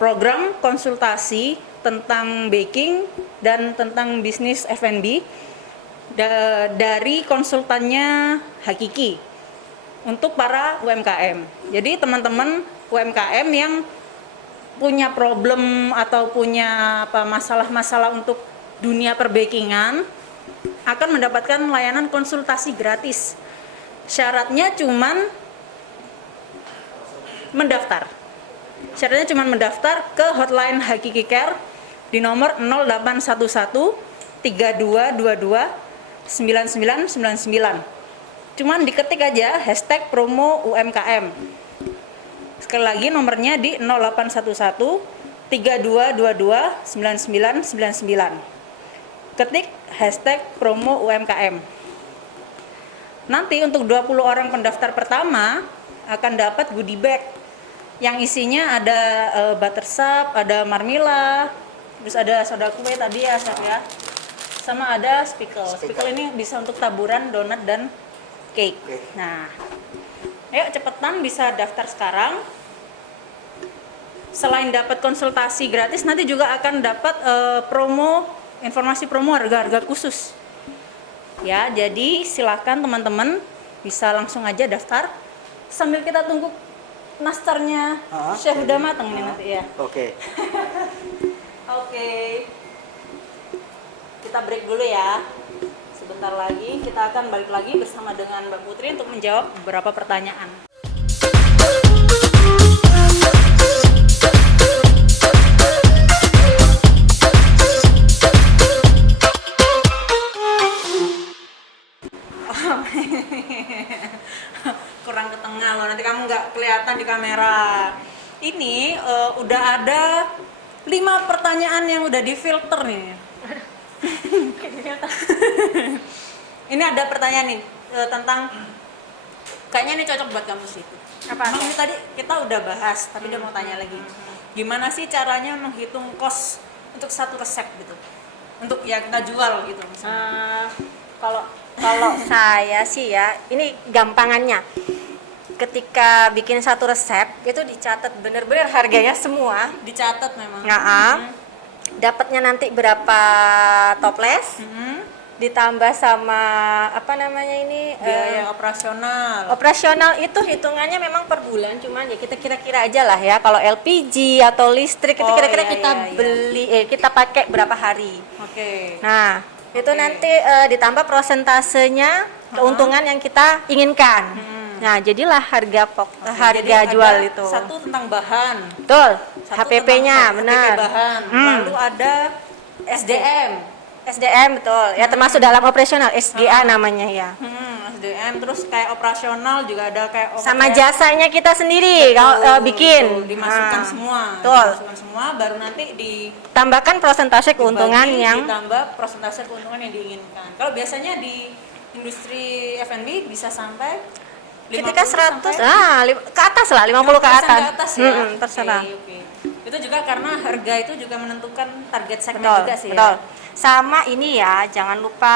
program konsultasi tentang baking dan tentang bisnis F&B dari konsultannya Hakiki untuk para UMKM. Jadi teman-teman UMKM yang punya problem atau punya masalah-masalah untuk dunia perbakingan akan mendapatkan layanan konsultasi gratis. Syaratnya cuman mendaftar. Syaratnya cuma mendaftar ke hotline Hakiki Care di nomor 0811 3222 9999. Cuman diketik aja hashtag promo UMKM. Sekali lagi nomornya di 0811 3222 9999. Ketik hashtag promo UMKM. Nanti untuk 20 orang pendaftar pertama akan dapat goodie bag yang isinya ada buttersap, ada marmila, terus ada soda kue tadi ya, Chef ya. Sama ada spickle. Spickle ini bisa untuk taburan donat dan cake. Nah, ayo cepetan bisa daftar sekarang. Selain dapat konsultasi gratis, nanti juga akan dapat informasi promo harga-harga khusus. Ya, jadi silakan teman-teman bisa langsung aja daftar sambil kita tunggu nastarnya Chef udah matang nih nanti ya. Oke. Oke. Kita break dulu ya. Sebentar lagi kita akan balik lagi bersama dengan Mbak Putri untuk menjawab beberapa pertanyaan. Kurang ke tengah loh, nanti kamu nggak kelihatan di kamera. Ini udah ada 5 pertanyaan yang udah difilter nih. Ini ada pertanyaan nih tentang, kayaknya ini cocok buat kamu sih. Apa? Emang ini tadi kita udah bahas, tapi dia mau tanya lagi. Gimana sih caranya menghitung kos untuk satu resep gitu? Untuk ya kita jual gitu misalnya. Kalau saya sih ya, ini gampangannya. Ketika bikin satu resep itu dicatat bener-bener harganya semua. Dicatat memang. Dapatnya nanti berapa toples, ditambah sama apa namanya ini Biaya operasional. operasional itu hitungannya memang per bulan, cuman ya kita kira-kira aja lah ya, kalau LPG atau listrik itu Oh, kira-kira iya, kita iya, iya. beli kita pakai berapa hari. Oke. Nah, itu Oke. nanti ditambah prosentasenya keuntungan yang kita inginkan. Nah, jadilah harga Oke, harga jadi jual ada itu. Satu tentang bahan. Betul. Satu HPP-nya tentang benar. HPP bahan. Lalu ada SDM. SDM betul. Ya termasuk dalam operasional SDA namanya ya. SDM terus kayak operasional juga ada kayak Sama kayak- jasanya kita sendiri kalau Betul, bikin. betul. Dimasukkan Nah, semua. Betul. Dimasukkan semua baru nanti Tambahkan persentase keuntungan dibagi, yang ditambah persentase keuntungan yang diinginkan. Kalau biasanya di industri F&B bisa sampai ketika 100 sampai ke atas lah, 50 ke 50% atas. ke atas ya. Terserah. Oke. Itu juga karena harga itu juga menentukan target segmen Betul, juga sih betul. ya. Sama ini ya, jangan lupa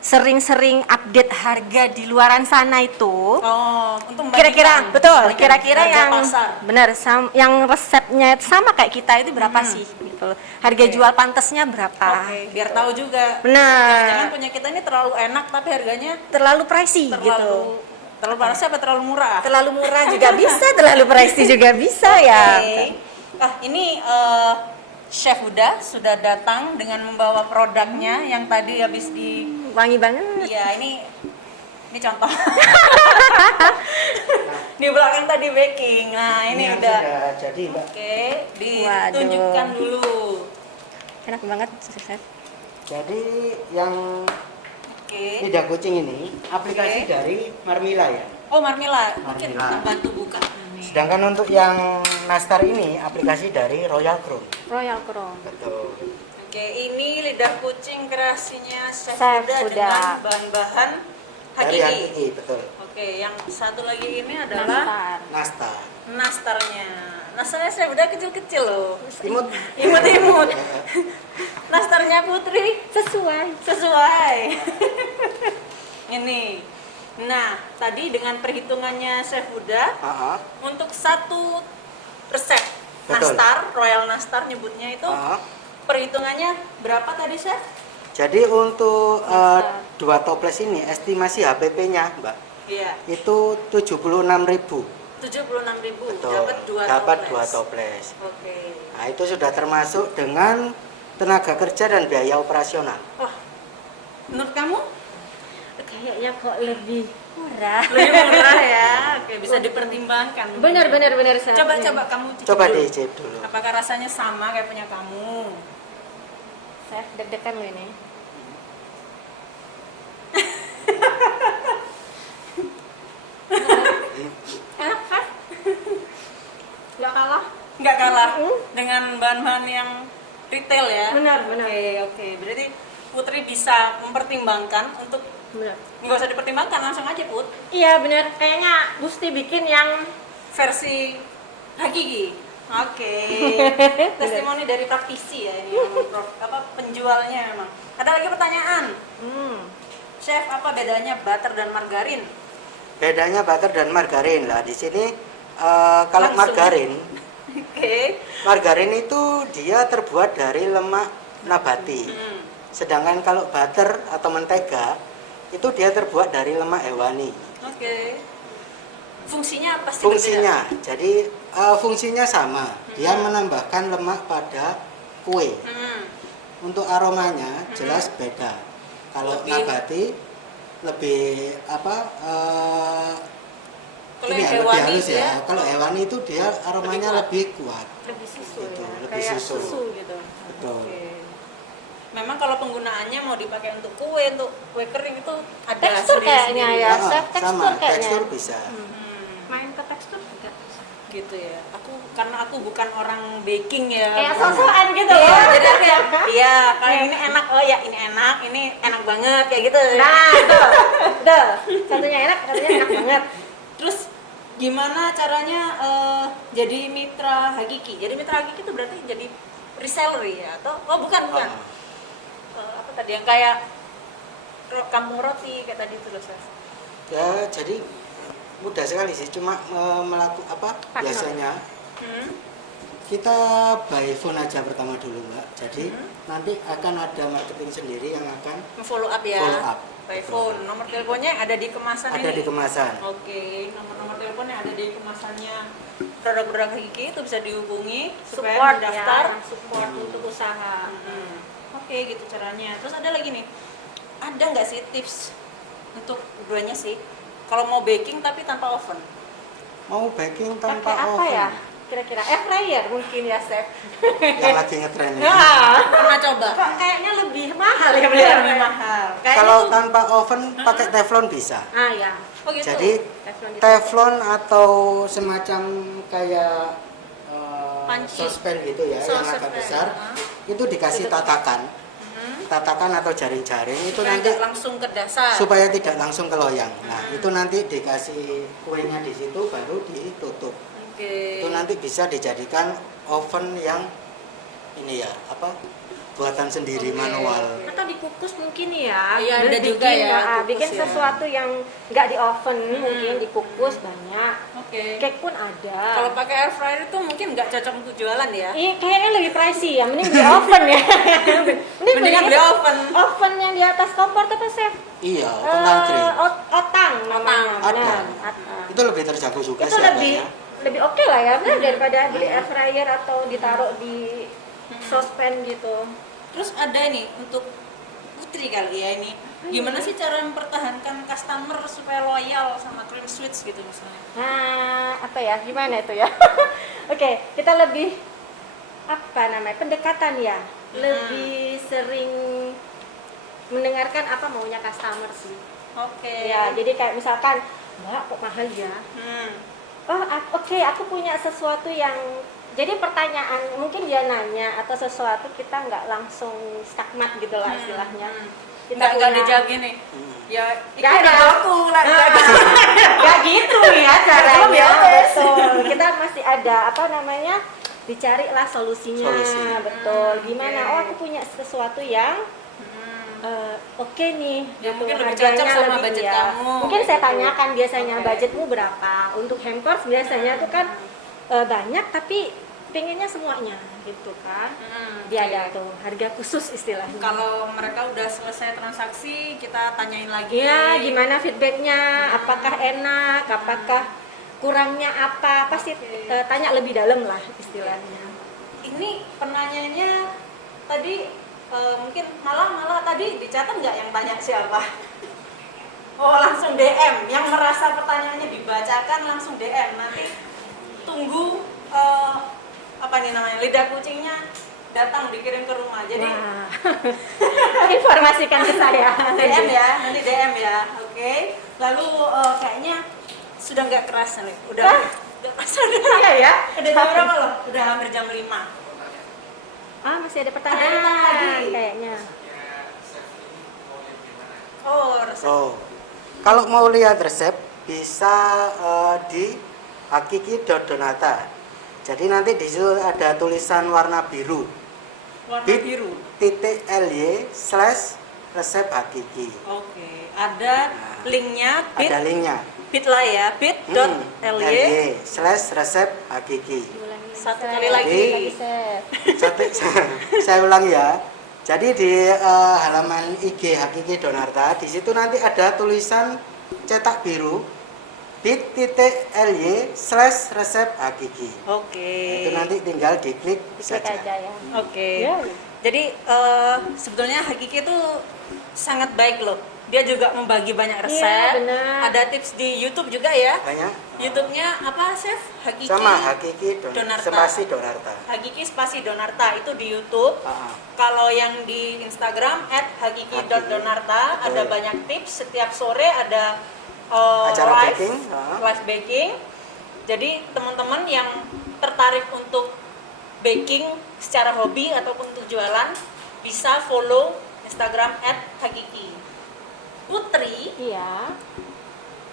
sering-sering update harga di luaran sana itu. Oh, untuk Kira-kira membandingkan betul, harga- kira-kira harga yang pasar. benar yang resepnya sama kayak kita itu berapa sih gitu loh. Harga Oke. jual pantesnya berapa? Oke, biar tahu juga. Benar. Jangan punya kita ini terlalu enak tapi harganya Terlalu pricey terlalu gitu. terlalu panas apa terlalu murah? Terlalu murah juga bisa, terlalu pricey juga bisa ya. Oke. Ah, ini Chef Huda sudah datang dengan membawa produknya yang tadi habis di Wangi banget. iya ini contoh. Di belakang tadi baking. Nah, ini yang udah. sudah jadi, Mbak. Oke, ditunjukkan dulu. Enak banget, Chef. Jadi yang Oke. lidah kucing ini aplikasi Oke. dari Marmila ya. Oh, Marmila. Mungkin Marmila. bantu buka. Ini. Sedangkan untuk yang nastar ini aplikasi dari Royal Crown. Royal Crown. Betul. Oke, ini lidah kucing kreasinya Chef Chef Huda Huda. dengan bahan-bahan Dari hakiki. hakiki, betul. Oke, yang satu lagi ini adalah Nastar. nastarnya. Nastarnya Chef Huda kecil-kecil loh. Imut. Imut-imut. Nastarnya Putri Sesuai. sesuai. Ini. Nah, tadi dengan perhitungannya Chef Huda Ah, untuk satu resep Betul. nastar, Royal Nastar nyebutnya itu ah. perhitungannya berapa tadi Chef? Jadi untuk dua toples ini estimasi HPP-nya, Mbak, Iya, itu 76.000. 76.000 Betul. dapat dua Dapat toples. dua toples. Oke. Nah, itu sudah termasuk dengan tenaga kerja dan biaya operasional. Wah, menurut kamu Kayaknya kok lebih murah. lebih murah ya? Oke, bisa dipertimbangkan. Benar. Coba kamu cicip Coba dulu. diicip dulu. Apakah rasanya sama kayak punya kamu? Chef deg-degan loh ini. Enak kan? Nggak kalah. Nggak kalah dengan bahan-bahan yang retail ya? Benar. Oke. Berarti Putri bisa mempertimbangkan untuk Benar. nggak usah dipertimbangkan langsung aja Put. Iya benar. Kayaknya Gusti bikin yang Versi hakiki. Oke. Testimoni dari praktisi ya ini memang, penjualnya memang. Ada lagi pertanyaan. Chef, apa bedanya butter dan margarin? Bedanya butter dan margarin lah di sini. Kalau Langsung. margarin, Oke. margarin itu dia terbuat dari lemak nabati. Sedangkan kalau butter atau mentega itu dia terbuat dari lemak hewani. Oke. Fungsinya apa sih? Fungsinya, jadi fungsinya sama. Dia menambahkan lemak pada kue. Untuk aromanya jelas beda. Kalau Lebih- nabati lebih apa? Kalau Ini yang ya, lebih hewani halus ya. dia Kalau hewani itu dia aromanya kuat. lebih kuat. lebih susu Gitu, ya. lebih kayak susu. susu gitu. Betul. Oke. Memang kalau penggunaannya mau dipakai untuk kue kering itu ada Tekstur kayaknya sendiri-sendiri. ya. Ah, Chef, tekstur sama, kayaknya. tekstur bisa. Main ke tekstur juga. Gitu ya. Karena aku bukan orang baking ya. Kayak sosokan gitu Iya, loh. jadi aku ya, iya, kalau yang ini enak, oh ya ini enak banget kayak gitu. Nah, betul. Satunya enak, satunya enak banget. Terus gimana caranya jadi mitra hakiki? Jadi mitra hakiki itu berarti jadi reseller ya atau bukan. Apa tadi yang kayak kampung roti kayak tadi itu loh, Chef. Ya, jadi mudah sekali sih, cuma melakukan apa Partner. biasanya Kita by phone aja pertama dulu Mbak. Jadi nanti akan ada marketing sendiri yang akan Follow up ya. follow up. By phone. Nomor teleponnya ada di kemasan Ada ini. di kemasan. Oke, nomor teleponnya ada di kemasannya. Produk-produk Hakiki itu bisa dihubungi supaya Support mendaftar. ya, support untuk usaha. Oke, gitu caranya. Terus ada lagi nih. Ada nggak sih tips untuk keduanya sih? Kalau mau baking tapi tanpa oven. Mau baking tanpa Pakai apa oven. ya? Kira-kira air fryer mungkin ya, Chef. Yang lagi ngetren ini. Ya, Pernah coba? kok kayaknya lebih mahal ya Lebih beli mahal. Kalau tanpa oven pakai teflon bisa. Ah ya. Oh gitu. Jadi Teflon itu. teflon atau semacam kayak Panci. sospen gitu ya, yang agak Sospen. besar, itu dikasih tatakan, tatakan atau jaring-jaring itu Supaya nanti nggak langsung ke dasar. supaya tidak langsung ke loyang. Nah itu nanti dikasih kuenya di situ baru ditutup. Oke. Itu nanti bisa dijadikan oven yang ini ya apa buatan sendiri Oke. manual. Atau dikukus mungkin ya. Iya, ada Bikin, juga ya, kukus bikin ya. sesuatu yang nggak di oven, mungkin dikukus banyak. Oke. Cake pun ada. Kalau pakai air fryer itu mungkin nggak cocok untuk jualan ya. Iya, kayaknya lebih pricey ya. Mending beli oven ya. Mendingan beli oven. Oven yang di atas kompor tuh apa, Chef? Iya, oven country. Otang namanya. Ada. Benar, otang. Itu lebih terjangkau juga Itu sih lebih harganya. lebih oke lah ya, benar daripada beli air fryer atau ditaruh di sospen gitu. Terus ada nih untuk Putri kali ya ini. Gimana sih cara mempertahankan customer supaya loyal sama Cream Sweets gitu misalnya? Nah, apa ya? Gimana itu ya? Oke, kita lebih apa namanya? Pendekatan ya. Lebih sering mendengarkan apa maunya customer sih. Oke. Ya, jadi kayak misalkan, "Mbak, kok mahal ya?" Oh, oke, aku punya sesuatu yang jadi pertanyaan mungkin dia nanya atau sesuatu kita nggak langsung skakmat gitu lah istilahnya. Nggak punya- dijawab gini. Ya, Nggak itu ada. udah aku lah. Nggak gitu ya Belum ya, caranya. wes. Betul. Kita masih ada apa namanya? Dicarilah solusinya. Solusi. Betul. Gimana? Oke. Oh, aku punya sesuatu yang oke nih, Yang gitu. mungkin lebih Harganya cocok sama lebih, budget ya. kamu, Mungkin saya gitu. tanyakan biasanya Oke. budgetmu berapa. Untuk hampers biasanya tuh kan banyak tapi pengennya semuanya gitu kan. Dia oke. ada tuh harga khusus istilahnya. Kalau mereka udah selesai transaksi, kita tanyain lagi. Ya, gimana feedbacknya? Apakah enak? Apakah kurangnya apa? Pasti tanya lebih dalam lah istilahnya. Ini penanyanya tadi mungkin malah tadi dicatat nggak yang tanya siapa? Oh, langsung DM. Yang merasa pertanyaannya dibacakan langsung DM. Nanti tunggu apa nih namanya, lidah kucingnya datang dikirim ke rumah. Jadi Wah. Informasikan ke saya. DM ya, nanti DM ya. Oke. Lalu kayaknya sudah nggak keras nih. Udah sudah. Iya ya. Udah jam berapa loh? Udah hampir jam 5. Ah, masih ada Ada pertanyaan lagi. kayaknya. Oh, resep. Oh, kalau mau lihat resep bisa di hakiki.donata. Jadi nanti di situ ada tulisan warna biru. Warna Bit biru. .ly/resep hakiki. Oke. Ada linknya Ada linknya. bit.ly ya, bit.ly/resep hakiki. Diulangi Satu Chef. kali lagi. Chef. Saya ulang ya. Jadi di halaman IG Hakiki Donarta di situ nanti ada tulisan cetak biru bit.ly/resep hakiki. Oke. Itu nanti tinggal diklik Klik saja. aja ya. Oke. Ya. Jadi sebetulnya Hakiki itu sangat baik loh. Dia juga membagi banyak resep. Iya, benar. Ada tips di YouTube juga ya. Banyak. YouTube-nya apa, Chef? Hakiki. Sama Hakiki Donarta. spasi Donarta. Hakiki spasi Donarta itu di YouTube. Kalau yang di Instagram @hakiki.donarta ada Betul. banyak tips. Setiap sore ada Acara live, baking, live baking. Jadi teman-teman yang tertarik untuk baking secara hobi ataupun untuk jualan bisa follow Instagram @hakiki. Putri, Iya.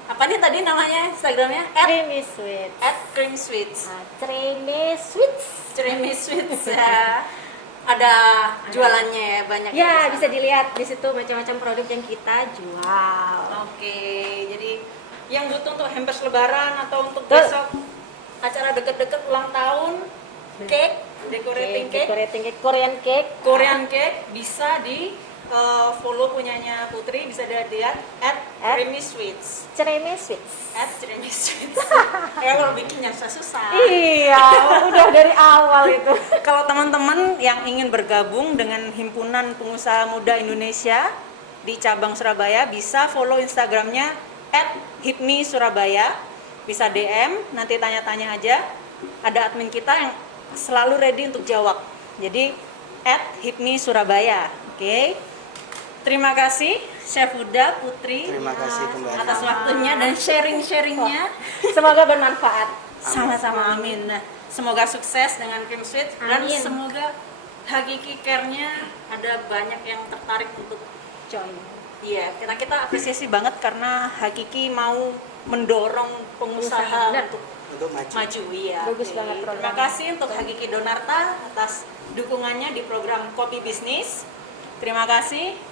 apa nih tadi namanya Instagramnya? Creamy sweet. @creamsweets. Nah, creamy sweets. Creamy Sweets ya. Ada jualannya ya, banyak. Ya, bisa dilihat di situ macam-macam produk yang kita jual. Oke, jadi yang butuh untuk hampers lebaran atau untuk Betul. besok acara deket-deket ulang tahun cake, decorating cake, Decorating cake, Korean cake. Korean cake, bisa di follow punyanya Putri, bisa dilihat @Creamy Sweets. Cereme Sweets. @Creamy Sweets. Kalau bikin yang susah. Iya, udah dari awal itu. Kalau teman-teman yang ingin bergabung dengan Himpunan Pengusaha Muda Indonesia di cabang Surabaya, bisa follow Instagramnya @hipmi_surabaya. Bisa DM, nanti tanya-tanya aja. Ada admin kita yang selalu ready untuk jawab. Jadi @hipmi_surabaya. Oke. Terima kasih Chef Huda, Putri, Terima kasih kembali. atas waktunya dan sharing-sharingnya. Semoga bermanfaat. Sama-sama, amin. Nah, semoga sukses dengan Cream Sweet dan Amin. semoga Hakiki Care-nya ada banyak yang tertarik untuk join. Iya, kita apresiasi banget karena Hakiki mau mendorong pengusaha Benar. untuk Untuk maju. maju. Iya. Bagus Oke. banget Terima programnya. kasih untuk Hakiki Donarta atas dukungannya di program Kopi Bisnis. Terima kasih.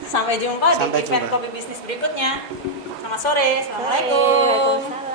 Sampai jumpa Sampai di event jumpa. Kopi Bisnis berikutnya. Selamat sore. Assalamualaikum. Waalaikumsalam.